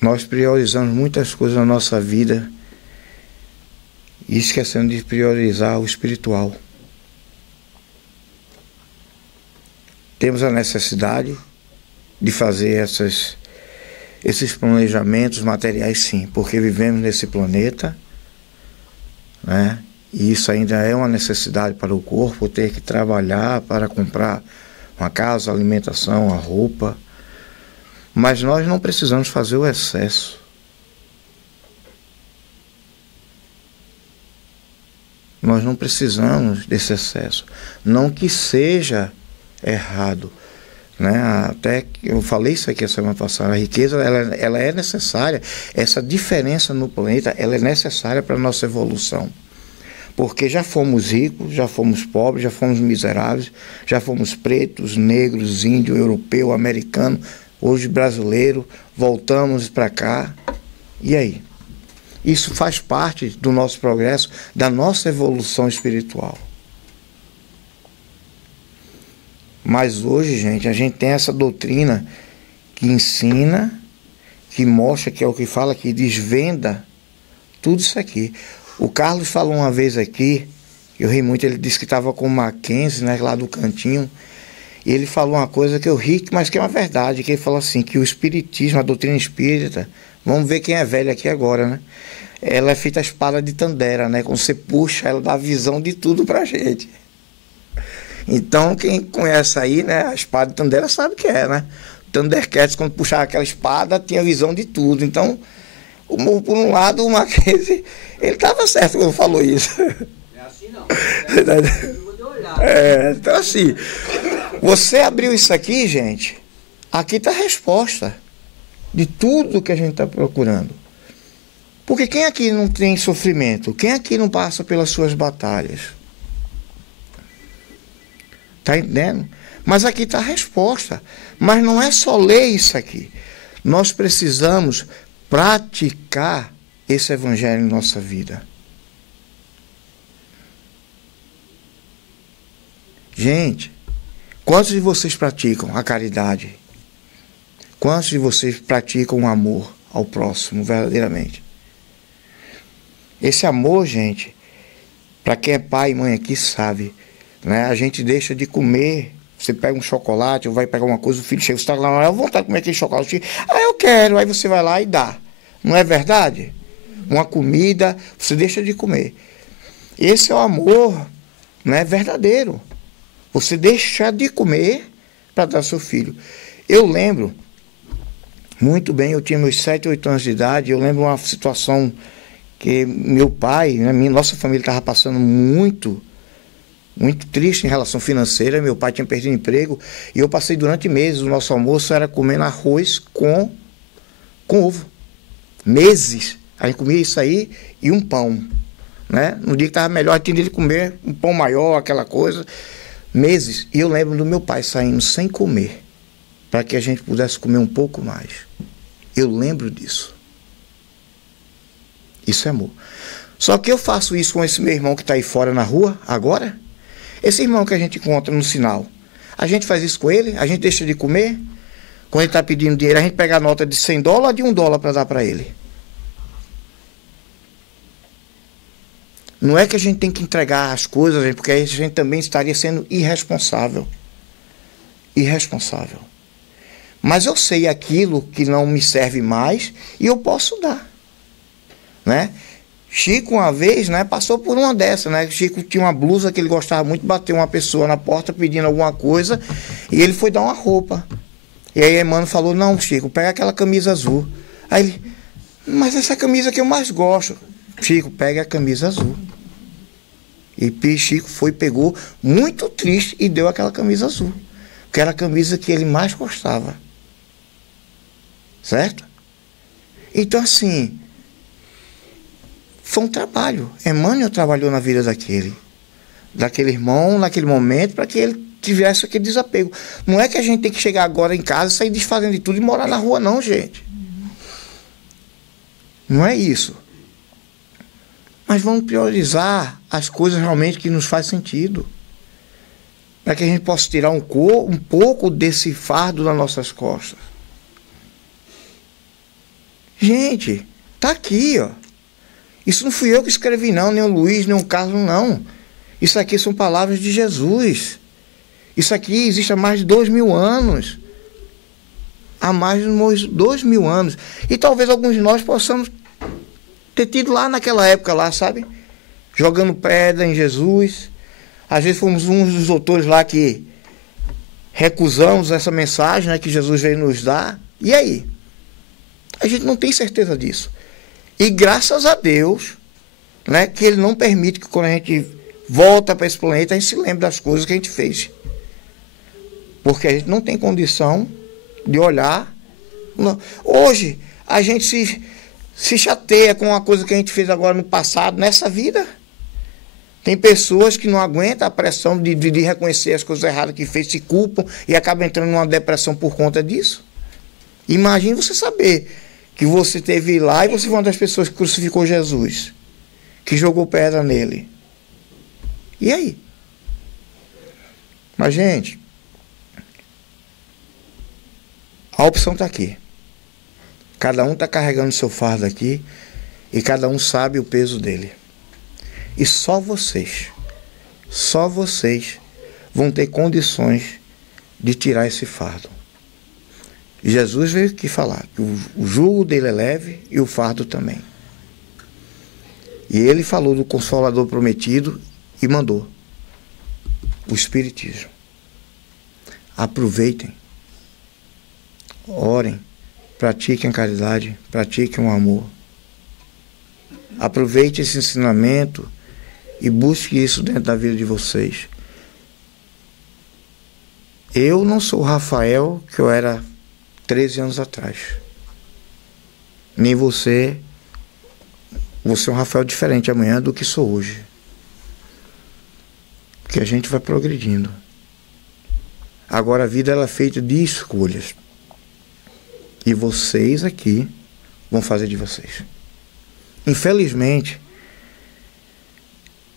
nós priorizamos muitas coisas na nossa vida e esquecendo de priorizar o espiritual. Temos a necessidade de fazer esses planejamentos materiais, sim, porque vivemos nesse planeta, né? E isso ainda é uma necessidade para o corpo, ter que trabalhar para comprar uma casa, alimentação, a roupa. Mas nós não precisamos fazer o excesso. Nós não precisamos desse excesso. Não que seja errado, né? Até que eu falei isso aqui a semana passada, a riqueza ela é necessária, essa diferença no planeta ela é necessária para a nossa evolução, porque já fomos ricos, já fomos pobres, já fomos miseráveis, já fomos pretos, negros, índio, europeu, americano, hoje brasileiro, voltamos para cá, e aí? Isso faz parte do nosso progresso, da nossa evolução espiritual. Mas hoje, gente, a gente tem essa doutrina que ensina, que mostra, que é o que fala, que desvenda tudo isso aqui. O Carlos falou uma vez aqui, eu ri muito, ele disse que estava com o Mackenzie, né, lá do cantinho, e ele falou uma coisa que eu ri, mas que é uma verdade, que ele falou assim, que o espiritismo, a doutrina espírita, vamos ver quem é velho aqui agora, né? Ela é feita a espada de Tandera, né? Quando você puxa, ela dá visão de tudo pra gente. Então, quem conhece aí, né, a espada de Tandera sabe o que é, né? Thundercats, quando puxava aquela espada, tinha visão de tudo. Então, por um lado, o Mackenzie, ele estava certo quando falou isso. É assim não. Então assim, você abriu isso aqui, gente, aqui está a resposta de tudo que a gente está procurando. Porque quem aqui não tem sofrimento? Quem aqui não passa pelas suas batalhas? Está entendendo? Mas aqui está a resposta. Mas não é só ler isso aqui. Nós precisamos praticar esse evangelho em nossa vida. Gente, quantos de vocês praticam a caridade? Quantos de vocês praticam o amor ao próximo verdadeiramente? Esse amor, gente, para quem é pai e mãe aqui sabe, né? A gente deixa de comer, você pega um chocolate ou vai pegar uma coisa, o filho chega, você está lá, eu vou vontade de comer aquele chocolate, eu quero, aí você vai lá e dá. Não é verdade? Uma comida, você deixa de comer. Esse é o amor, né, verdadeiro. Você deixar de comer para dar ao seu filho. Eu lembro, muito bem, eu tinha meus 7, 8 anos de idade, eu lembro uma situação que meu pai, né, nossa família estava passando muito triste em relação financeira. Meu pai tinha perdido emprego e eu passei durante meses, o nosso almoço era comendo arroz com ovo. Meses. A gente comia isso aí e um pão, né? No dia que estava melhor, tinha de comer um pão maior, aquela coisa. Meses. E eu lembro do meu pai saindo sem comer, para que a gente pudesse comer um pouco mais. Eu lembro disso. Isso é amor. Só que eu faço isso com esse meu irmão que está aí fora na rua, agora. Esse irmão que a gente encontra no sinal. A gente faz isso com ele, a gente deixa de comer. Quando ele está pedindo dinheiro, a gente pega a nota de $100 ou de $1 para dar para ele. Não é que a gente tem que entregar as coisas, porque aí a gente também estaria sendo irresponsável. Irresponsável. Mas eu sei aquilo que não me serve mais e eu posso dar, né? Chico, uma vez, né, passou por uma dessa, né? Chico tinha uma blusa que ele gostava muito, bateu uma pessoa na porta pedindo alguma coisa e ele foi dar uma roupa. E aí Emmanuel falou, não, Chico, pega aquela camisa azul. Aí ele, mas essa camisa que eu mais gosto. Chico, pega a camisa azul. E Chico foi, pegou, muito triste, e deu aquela camisa azul. Que era a camisa que ele mais gostava. Certo? Então, assim, foi um trabalho. Emmanuel trabalhou na vida daquele irmão, naquele momento, para que ele tivesse aquele desapego. Não é que a gente tem que chegar agora em casa, sair desfazendo de tudo e morar na rua, não, gente. Não é isso. Mas vamos priorizar as coisas realmente que nos faz sentido. Para que a gente possa tirar um pouco desse fardo das nossas costas. Gente, tá aqui, ó. Isso não fui eu que escrevi, não, nem o Luiz, nem o Carlos, não. Isso aqui são palavras de Jesus. Isso aqui existe há mais de 2000 anos. Há mais de 2000 anos. E talvez alguns de nós possamos ter tido lá naquela época lá, sabe? Jogando pedra em Jesus. Às vezes fomos uns dos doutores lá que recusamos essa mensagem, né, que Jesus veio nos dar. E aí? A gente não tem certeza disso. E graças a Deus, né, que Ele não permite que quando a gente volta para esse planeta, a gente se lembre das coisas que a gente fez. Porque a gente não tem condição de olhar. Não. Hoje, a gente se chateia com uma coisa que a gente fez agora no passado, nessa vida. Tem pessoas que não aguentam a pressão de reconhecer as coisas erradas que fez, se culpam e acabam entrando numa depressão por conta disso. Imagine você saber que você esteve lá e você foi uma das pessoas que crucificou Jesus, que jogou pedra nele. E aí? Mas, gente, a opção está aqui. Cada um está carregando o seu fardo aqui e cada um sabe o peso dele. E só vocês vão ter condições de tirar esse fardo. Jesus veio aqui falar que o jugo dele é leve e o fardo também. E ele falou do Consolador prometido e mandou o Espiritismo. Aproveitem, orem, pratiquem a caridade, pratiquem o amor. Aproveite esse ensinamento e busque isso dentro da vida de vocês. Eu não sou o Rafael que eu era 13 anos atrás. Nem você. Você é um Rafael diferente amanhã do que sou hoje. Porque a gente vai progredindo. Agora a vida ela é feita de escolhas. E vocês aqui vão fazer de vocês. Infelizmente,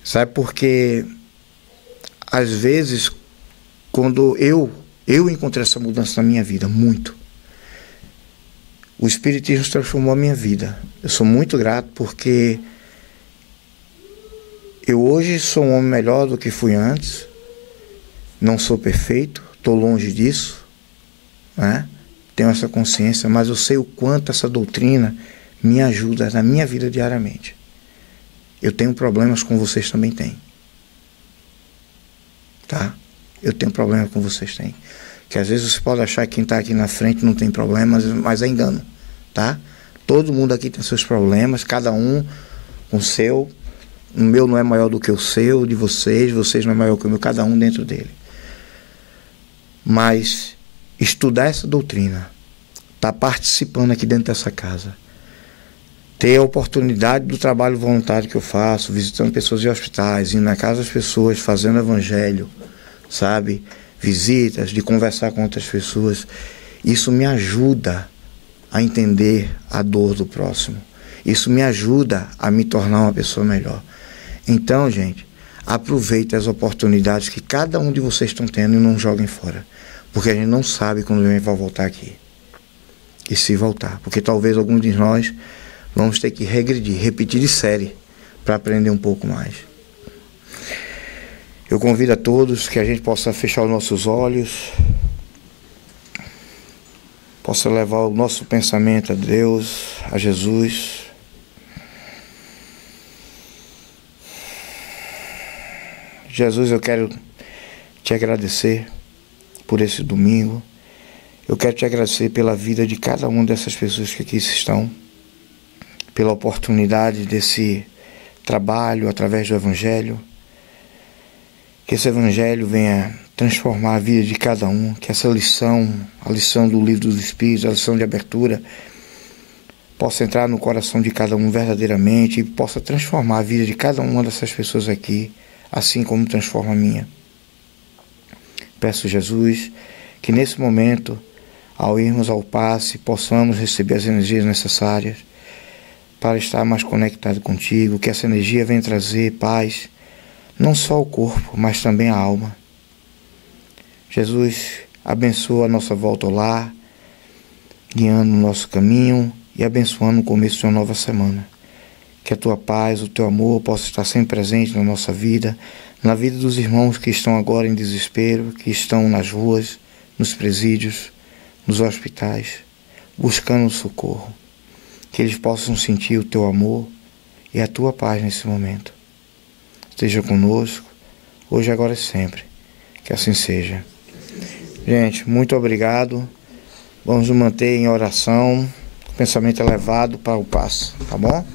sabe, porque às vezes quando eu encontrei essa mudança na minha vida, muito. O Espiritismo transformou a minha vida. Eu sou muito grato porque eu hoje sou um homem melhor do que fui antes. Não sou perfeito, estou longe disso, né? Tenho essa consciência, mas eu sei o quanto essa doutrina me ajuda na minha vida diariamente. Eu tenho problemas com vocês também têm. Tá? Eu tenho problemas com vocês têm. Que às vezes você pode achar que quem está aqui na frente não tem problemas, mas é engano. Tá? Todo mundo aqui tem seus problemas, cada um com o seu. O meu não é maior do que o seu, o de vocês não é maior que o meu, cada um dentro dele. Mas estudar essa doutrina, estar participando aqui dentro dessa casa, ter a oportunidade do trabalho voluntário que eu faço, visitando pessoas em hospitais, indo na casa das pessoas, fazendo evangelho, sabe? Visitas, de conversar com outras pessoas. Isso me ajuda a entender a dor do próximo. Isso me ajuda a me tornar uma pessoa melhor. Então, gente, aproveitem as oportunidades que cada um de vocês estão tendo e não joguem fora. Porque a gente não sabe quando a gente vai voltar aqui. E se voltar. Porque talvez alguns de nós vamos ter que regredir, repetir de série, para aprender um pouco mais. Eu convido a todos que a gente possa fechar os nossos olhos, possa levar o nosso pensamento a Deus, a Jesus. Jesus, eu quero te agradecer por esse domingo. Eu quero te agradecer pela vida de cada uma dessas pessoas que aqui estão, pela oportunidade desse trabalho através do Evangelho. Que esse Evangelho venha transformar a vida de cada um, que essa lição, a lição do Livro dos Espíritos, a lição de abertura, possa entrar no coração de cada um verdadeiramente e possa transformar a vida de cada uma dessas pessoas aqui, assim como transforma a minha. Peço, Jesus, que nesse momento, ao irmos ao passe, possamos receber as energias necessárias para estar mais conectado contigo, que essa energia venha trazer paz, não só ao corpo, mas também à alma. Jesus, abençoa a nossa volta ao lar, guiando o nosso caminho e abençoando o começo de uma nova semana. Que a tua paz, o teu amor possa estar sempre presente na nossa vida, na vida dos irmãos que estão agora em desespero, que estão nas ruas, nos presídios, nos hospitais, buscando socorro. Que eles possam sentir o teu amor e a tua paz nesse momento. Esteja conosco, hoje, agora e sempre. Que assim seja. Gente, muito obrigado. Vamos nos manter em oração, pensamento elevado para o passo, tá bom?